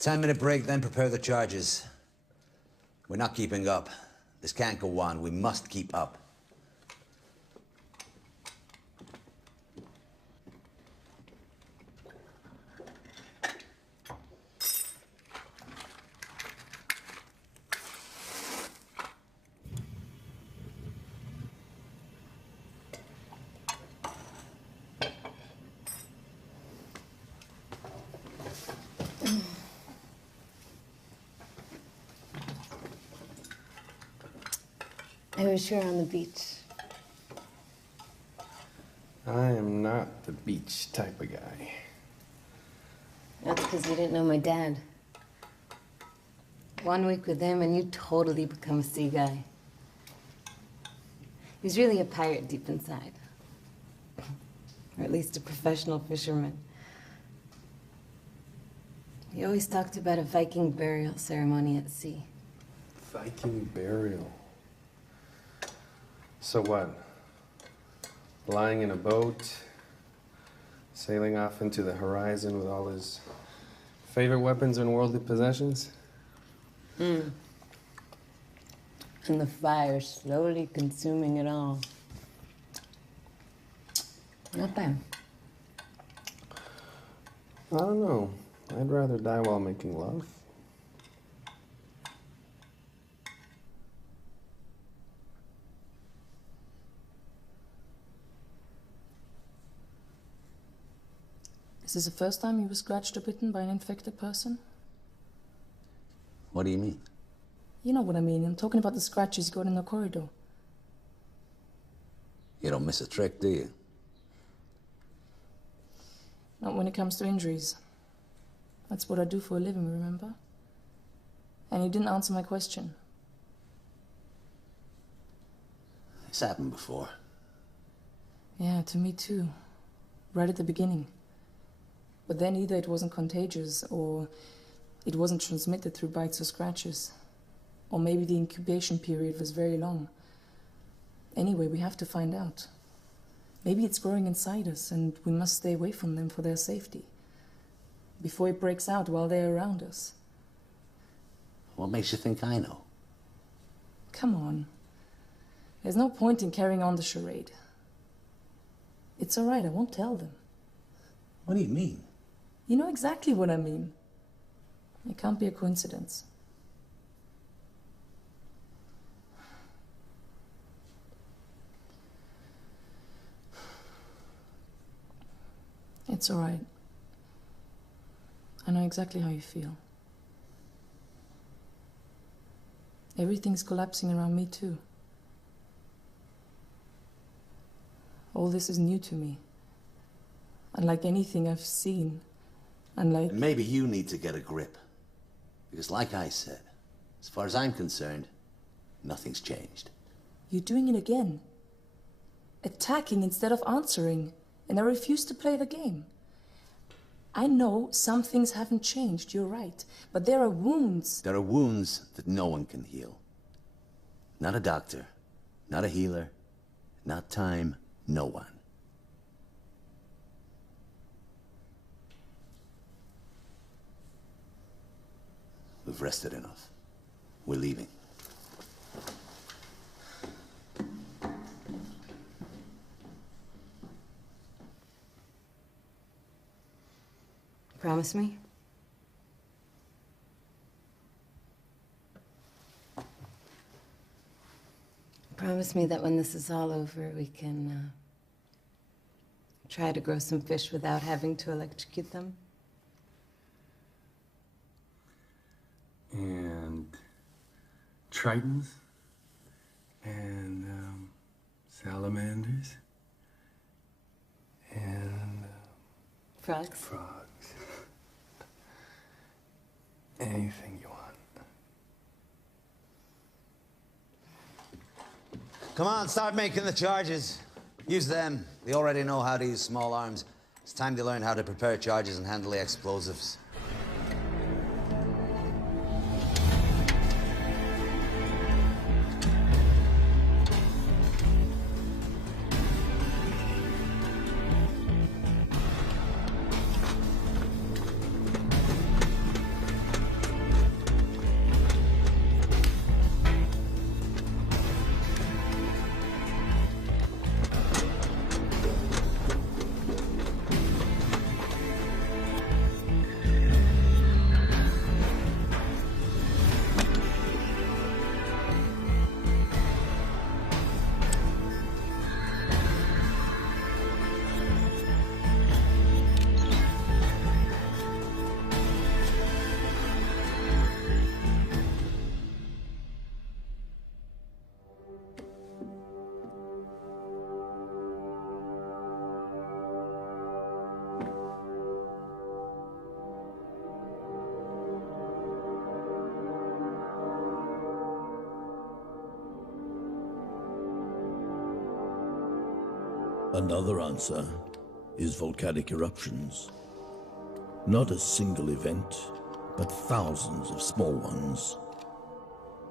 10-minute break, then prepare the charges. We're not keeping up. This can't go on. We must keep up. I wish you were on the beach. I am not the beach type of guy. That's because you didn't know my dad. 1 week with him and you totally become a sea guy. He's really a pirate deep inside. Or at least a professional fisherman. He always talked about a Viking burial ceremony at sea. Viking burial. So what? Lying in a boat, sailing off into the horizon with all his favorite weapons and worldly possessions? And the fire slowly consuming it all. Not bad. I don't know. I'd rather die while making love. Is this the first time you were scratched or bitten by an infected person? What do you mean? You know what I mean. I'm talking about the scratches you got in the corridor. You don't miss a trick, do you? Not when it comes to injuries. That's what I do for a living, remember? And you didn't answer my question. It's happened before. Yeah, to me too. Right at the beginning. But then either it wasn't contagious, or it wasn't transmitted through bites or scratches. Or maybe the incubation period was very long. Anyway, we have to find out. Maybe it's growing inside us, and we must stay away from them for their safety. Before it breaks out while they're around us. What makes you think I know? Come on. There's no point in carrying on the charade. It's all right, I won't tell them. What do you mean? You know exactly what I mean. It can't be a coincidence. It's all right. I know exactly how you feel. Everything's collapsing around me too. All this is new to me. Unlike anything I've seen. Unlike... And maybe you need to get a grip. Because like I said, as far as I'm concerned, nothing's changed. You're doing it again. Attacking instead of answering. And I refuse to play the game. I know some things haven't changed, you're right. But there are wounds. There are wounds that no one can heal. Not a doctor, not a healer, not time, no one. We've rested enough. We're leaving. Promise me? Promise me that when this is all over, we can try to grow some fish without having to electrocute them? And tritons and salamanders and Frogs? frogs. Anything you want. Come on, start making the charges. Use them. They already know how to use small arms. It's time to learn how to prepare charges and handle the explosives. Another answer is volcanic eruptions. Not a single event, but thousands of small ones.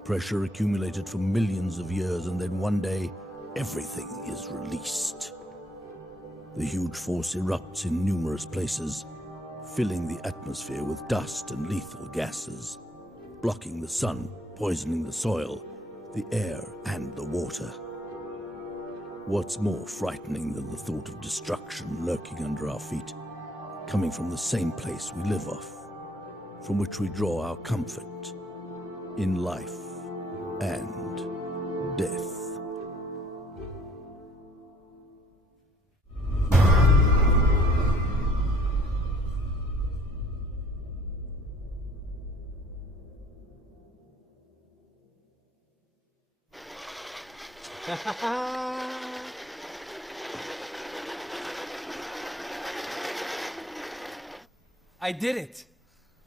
Pressure accumulated for millions of years, and then one day, everything is released. The huge force erupts in numerous places, filling the atmosphere with dust and lethal gases, blocking the sun, poisoning the soil, the air, and the water. What's more frightening than the thought of destruction lurking under our feet, coming from the same place we live off, from which we draw our comfort in life and death. I did it.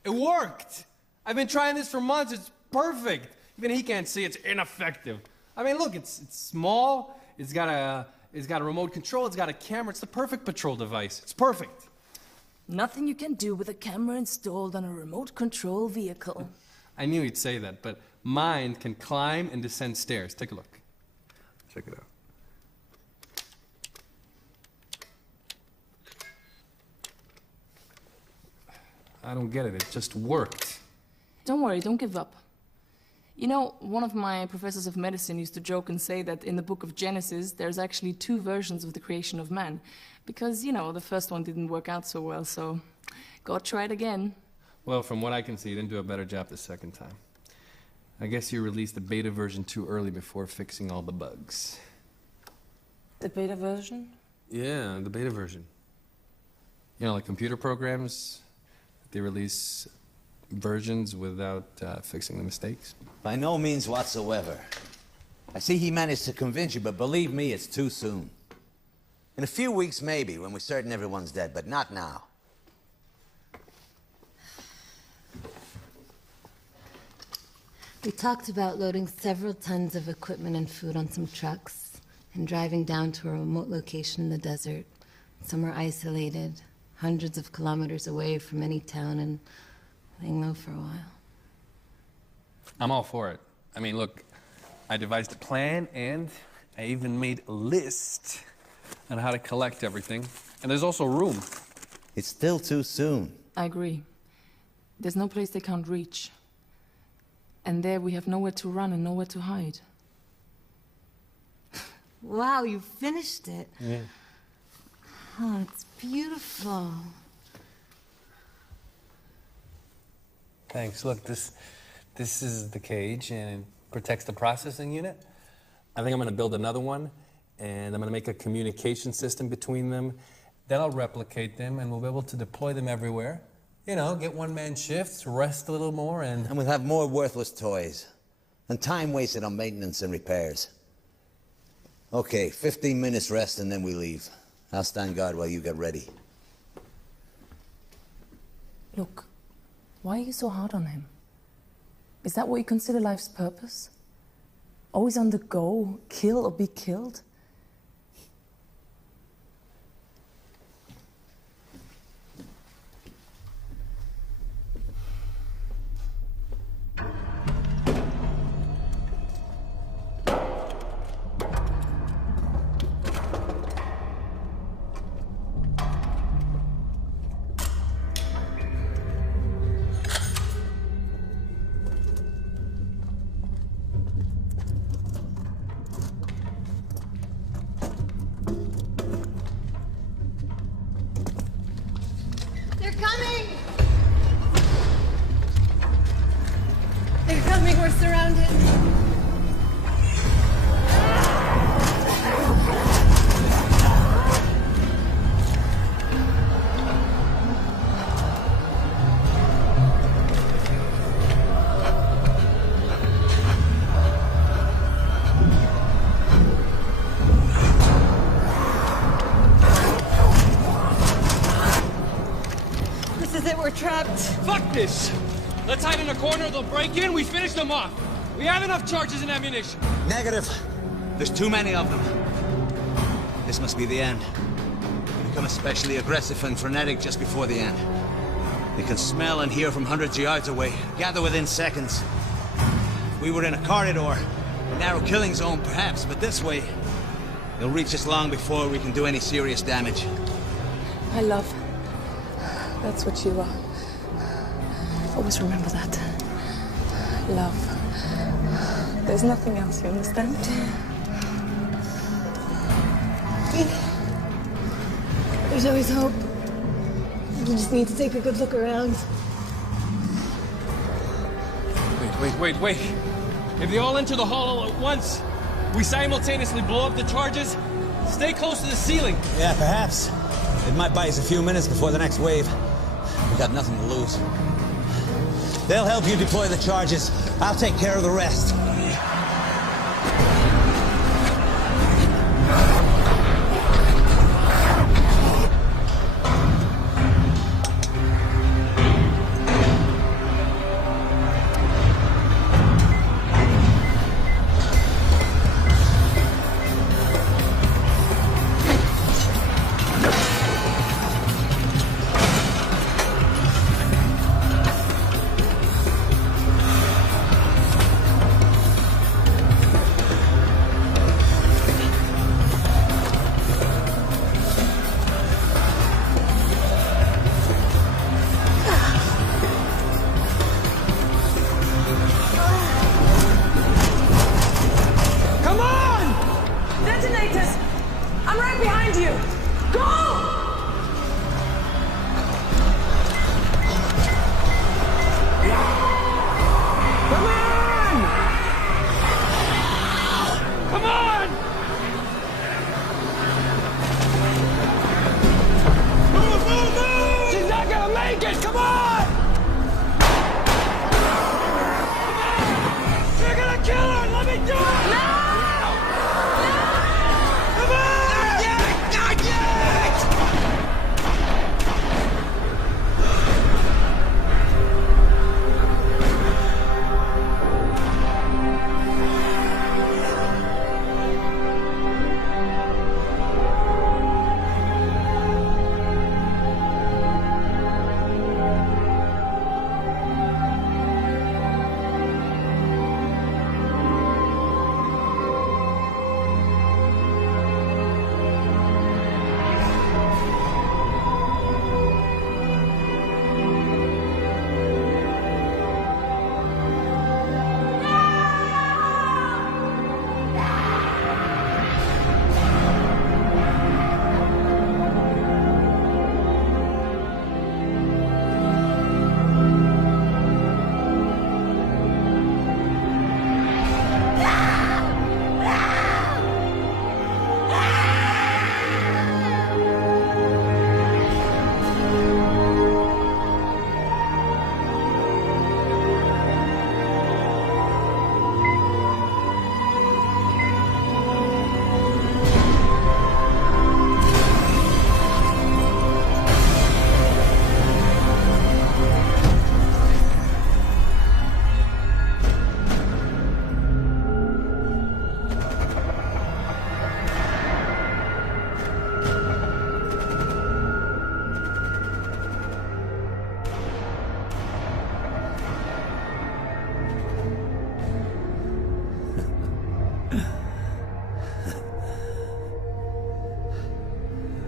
It worked. I've been trying this for months. It's perfect. Even he can't see it's ineffective. I mean, look, it's small. It's got a remote control. It's got a camera. It's the perfect patrol device. It's perfect. Nothing you can do with a camera installed on a remote control vehicle. I knew he'd say that, but mine can climb and descend stairs. Take a look. Check it out. I don't get it. It just worked. Don't worry, don't give up. You know, one of my professors of medicine used to joke and say that in the book of Genesis, there's actually 2 versions of the creation of man. Because, you know, the first one didn't work out so well, so God tried again. Well, from what I can see, you didn't do a better job the second time. I guess you released the beta version too early before fixing all the bugs. The beta version? Yeah, the beta version. You know, like computer programs, they release versions without fixing the mistakes. By no means whatsoever. I see he managed to convince you, but believe me, it's too soon. In a few weeks, maybe, when we're certain everyone's dead, but not now. We talked about loading several tons of equipment and food on some trucks and driving down to a remote location in the desert, somewhere isolated, hundreds of kilometers away from any town, and laying low for a while. I'm all for it. I mean, look, I devised a plan and I even made a list on how to collect everything. And there's also room. It's still too soon. I agree. There's no place they can't reach. And there we have nowhere to run and nowhere to hide. Wow, you finished it. Yeah. Oh, it's beautiful. Thanks. Look, this is the cage, and it protects the processing unit. I think I'm going to build another one, and I'm going to make a communication system between them. Then I'll replicate them, and we'll be able to deploy them everywhere. You know, get one-man shifts, rest a little more, and we'll have more worthless toys. And time wasted on maintenance and repairs. Okay, 15 minutes rest, and then we leave. I'll stand guard while you get ready. Look, why are you so hard on him? Is that what you consider life's purpose? Always on the go, kill or be killed? We're surrounded. This is it, we're trapped. Fuck this! Let's hide in a corner, they'll break in, we finish them off. We have enough charges and ammunition. Negative. There's too many of them. This must be the end. They become especially aggressive and frenetic just before the end. They can smell and hear from hundreds of yards away, gather within seconds. If we were in a corridor, a narrow killing zone perhaps, but this way, they'll reach us long before we can do any serious damage. My love. That's what you are. Always remember that. Love. There's nothing else, you understand? There's always hope. You just need to take a good look around. Wait. If they all enter the hall all at once, we simultaneously blow up the charges. Stay close to the ceiling. Yeah, perhaps. It might buy us a few minutes before the next wave. We got nothing to lose. They'll help you deploy the charges. I'll take care of the rest.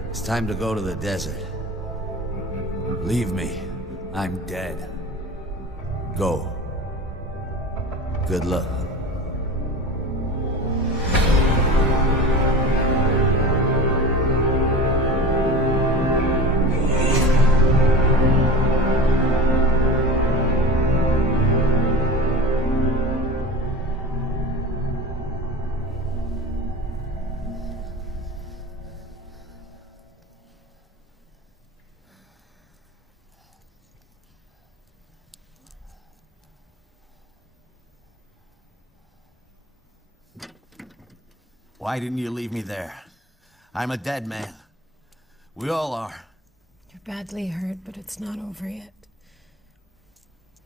It's time to go to the desert. Leave me. I'm dead. Go. Good luck. Why didn't you leave me there? I'm a dead man. We all are. You're badly hurt, but it's not over yet.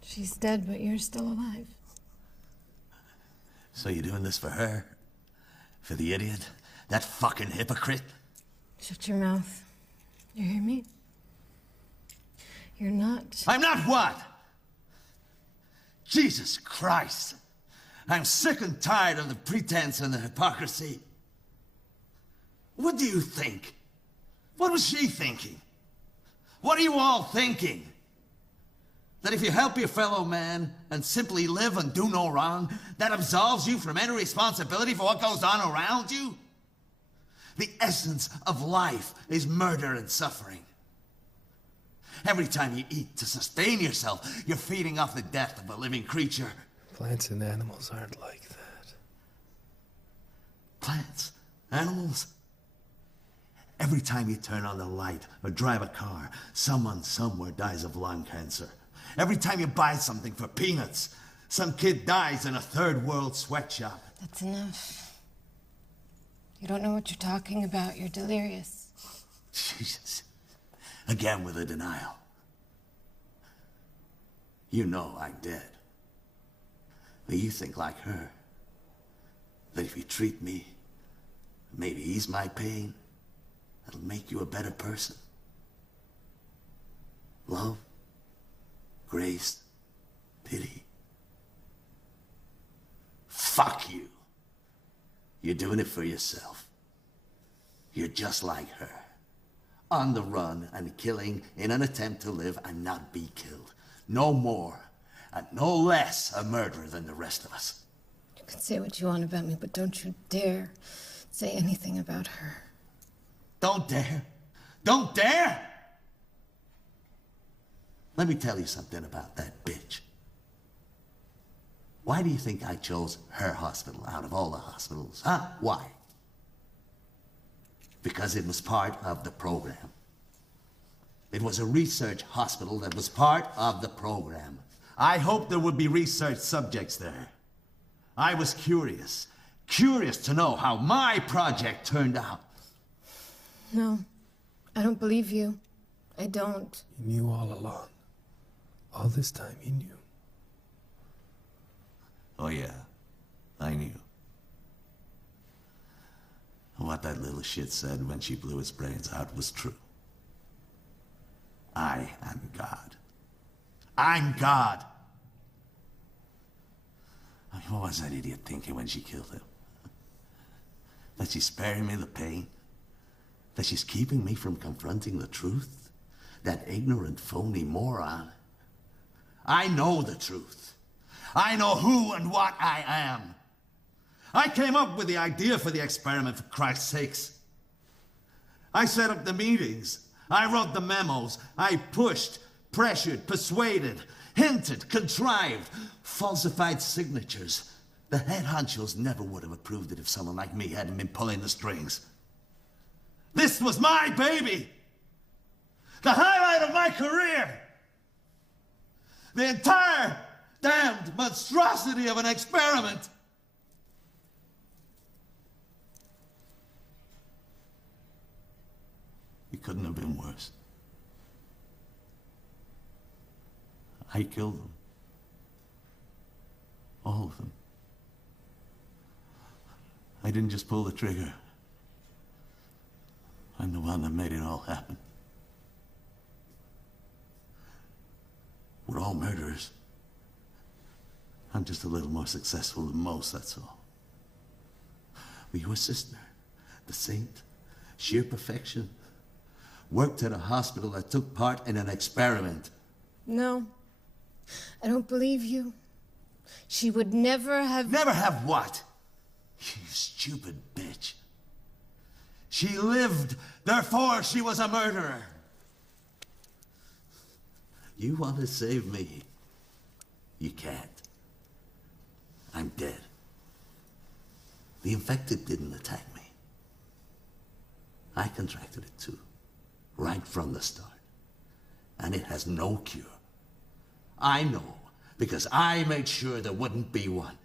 She's dead, but you're still alive. So you're doing this for her? For the idiot? That fucking hypocrite? Shut your mouth. You hear me? You're not... I'm not what? Jesus Christ. I'm sick and tired of the pretense and the hypocrisy. What do you think? What was she thinking? What are you all thinking? That if you help your fellow man and simply live and do no wrong, that absolves you from any responsibility for what goes on around you? The essence of life is murder and suffering. Every time you eat to sustain yourself, you're feeding off the death of a living creature. Plants and animals aren't like that. Plants? Animals? Every time you turn on the light or drive a car, someone somewhere dies of lung cancer. Every time you buy something for peanuts, some kid dies in a third world sweatshop. That's enough. You don't know what you're talking about. You're delirious. Jesus. Again with the denial. You know I'm dead. But you think like her. That if you treat me, maybe ease my pain, it'll make you a better person. Love, grace, pity. Fuck you. You're doing it for yourself. You're just like her. On the run and killing in an attempt to live and not be killed. No more and no less a murderer than the rest of us. You can say what you want about me, but don't you dare say anything about her. Don't dare. Don't dare! Let me tell you something about that bitch. Why do you think I chose her hospital out of all the hospitals, huh? Why? Because it was part of the program. It was a research hospital that was part of the program. I hoped there would be research subjects there. I was curious to know how my project turned out. No, I don't believe you. I don't. You knew all along. All this time, you knew. Oh yeah, I knew. What that little shit said when she blew his brains out was true. I am God. I'm God! I mean, what was that idiot thinking when she killed him? That she's sparing me the pain? That she's keeping me from confronting the truth? That ignorant, phony moron? I know the truth. I know who and what I am. I came up with the idea for the experiment, for Christ's sakes. I set up the meetings. I wrote the memos. I pushed, pressured, persuaded, hinted, contrived, falsified signatures. The head honchos never would have approved it if someone like me hadn't been pulling the strings. This was my baby! The highlight of my career! The entire damned monstrosity of an experiment! It couldn't have been worse. I killed them. All of them. I didn't just pull the trigger. I'm the one that made it all happen. We're all murderers. I'm just a little more successful than most, that's all. But your sister, the saint, sheer perfection, worked at a hospital that took part in an experiment. No, I don't believe you. She would never have... Never have what? You stupid bitch. She lived, therefore she was a murderer. You want to save me? You can't. I'm dead. The infected didn't attack me. I contracted it too, right from the start. And it has no cure. I know, because I made sure there wouldn't be one.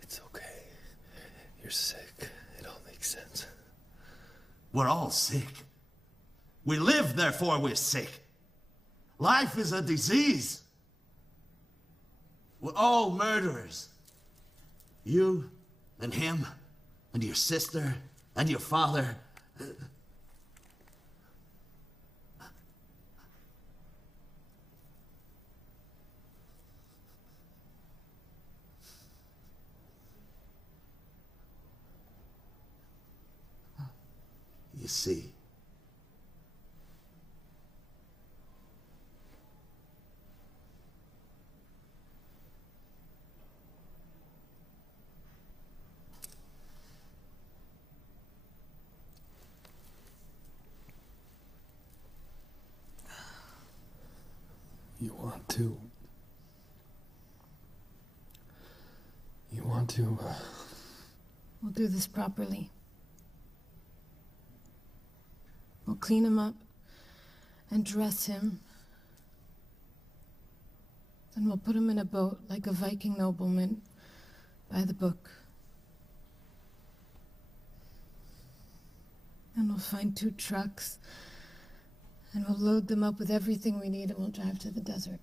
It's okay. You're sick. It all makes sense. We're all sick. We live, therefore we're sick. Life is a disease. We're all murderers. You and him and your sister and your father You see? You want to... You want to, We'll do this properly. We'll clean him up and dress him. Then we'll put him in a boat like a Viking nobleman by the book. And we'll find 2 trucks and we'll load them up with everything we need and we'll drive to the desert.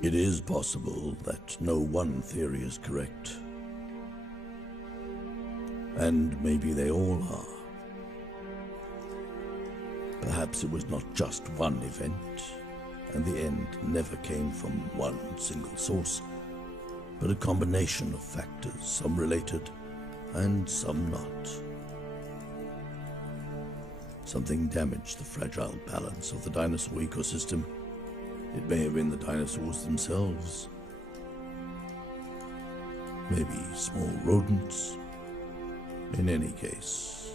It is possible that no one theory is correct. And maybe they all are. Perhaps it was not just one event, and the end never came from one single source, but a combination of factors, some related and some not. Something damaged the fragile balance of the dinosaur ecosystem. It may have been the dinosaurs themselves. Maybe small rodents. In any case,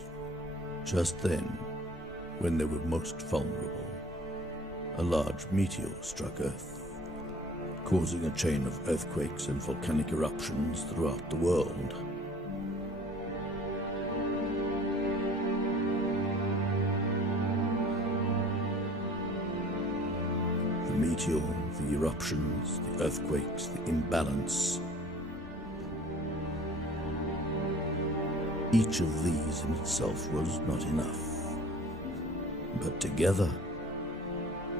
just then, when they were most vulnerable, a large meteor struck Earth, causing a chain of earthquakes and volcanic eruptions throughout the world. The meteor, the eruptions, the earthquakes, the imbalance. Each of these in itself was not enough. But together,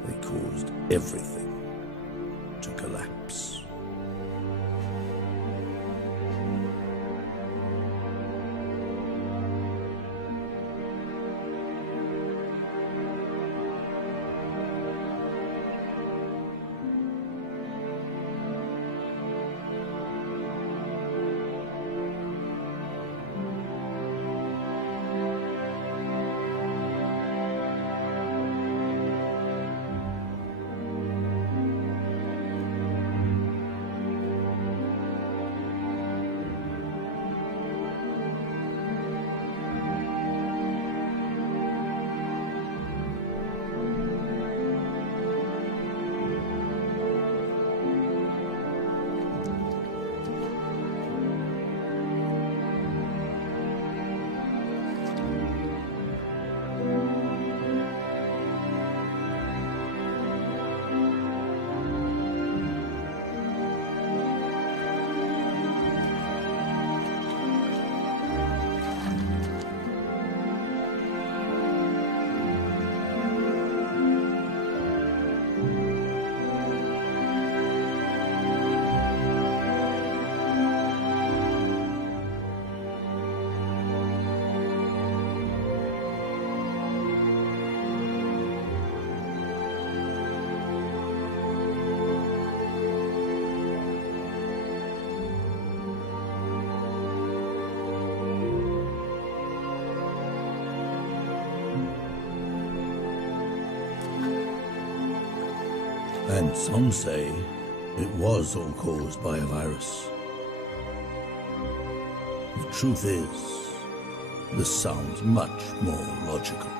they caused everything to collapse. And some say it was all caused by a virus. The truth is, this sounds much more logical.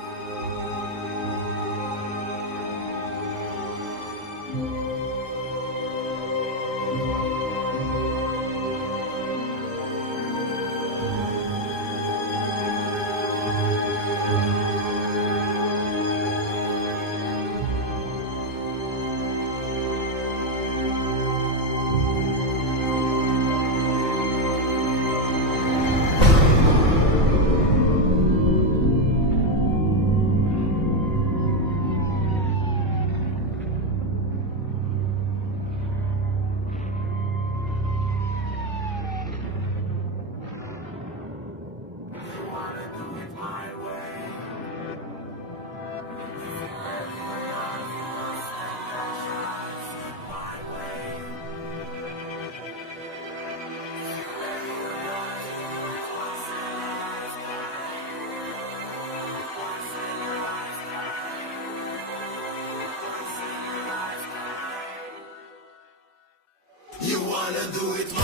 wanna do it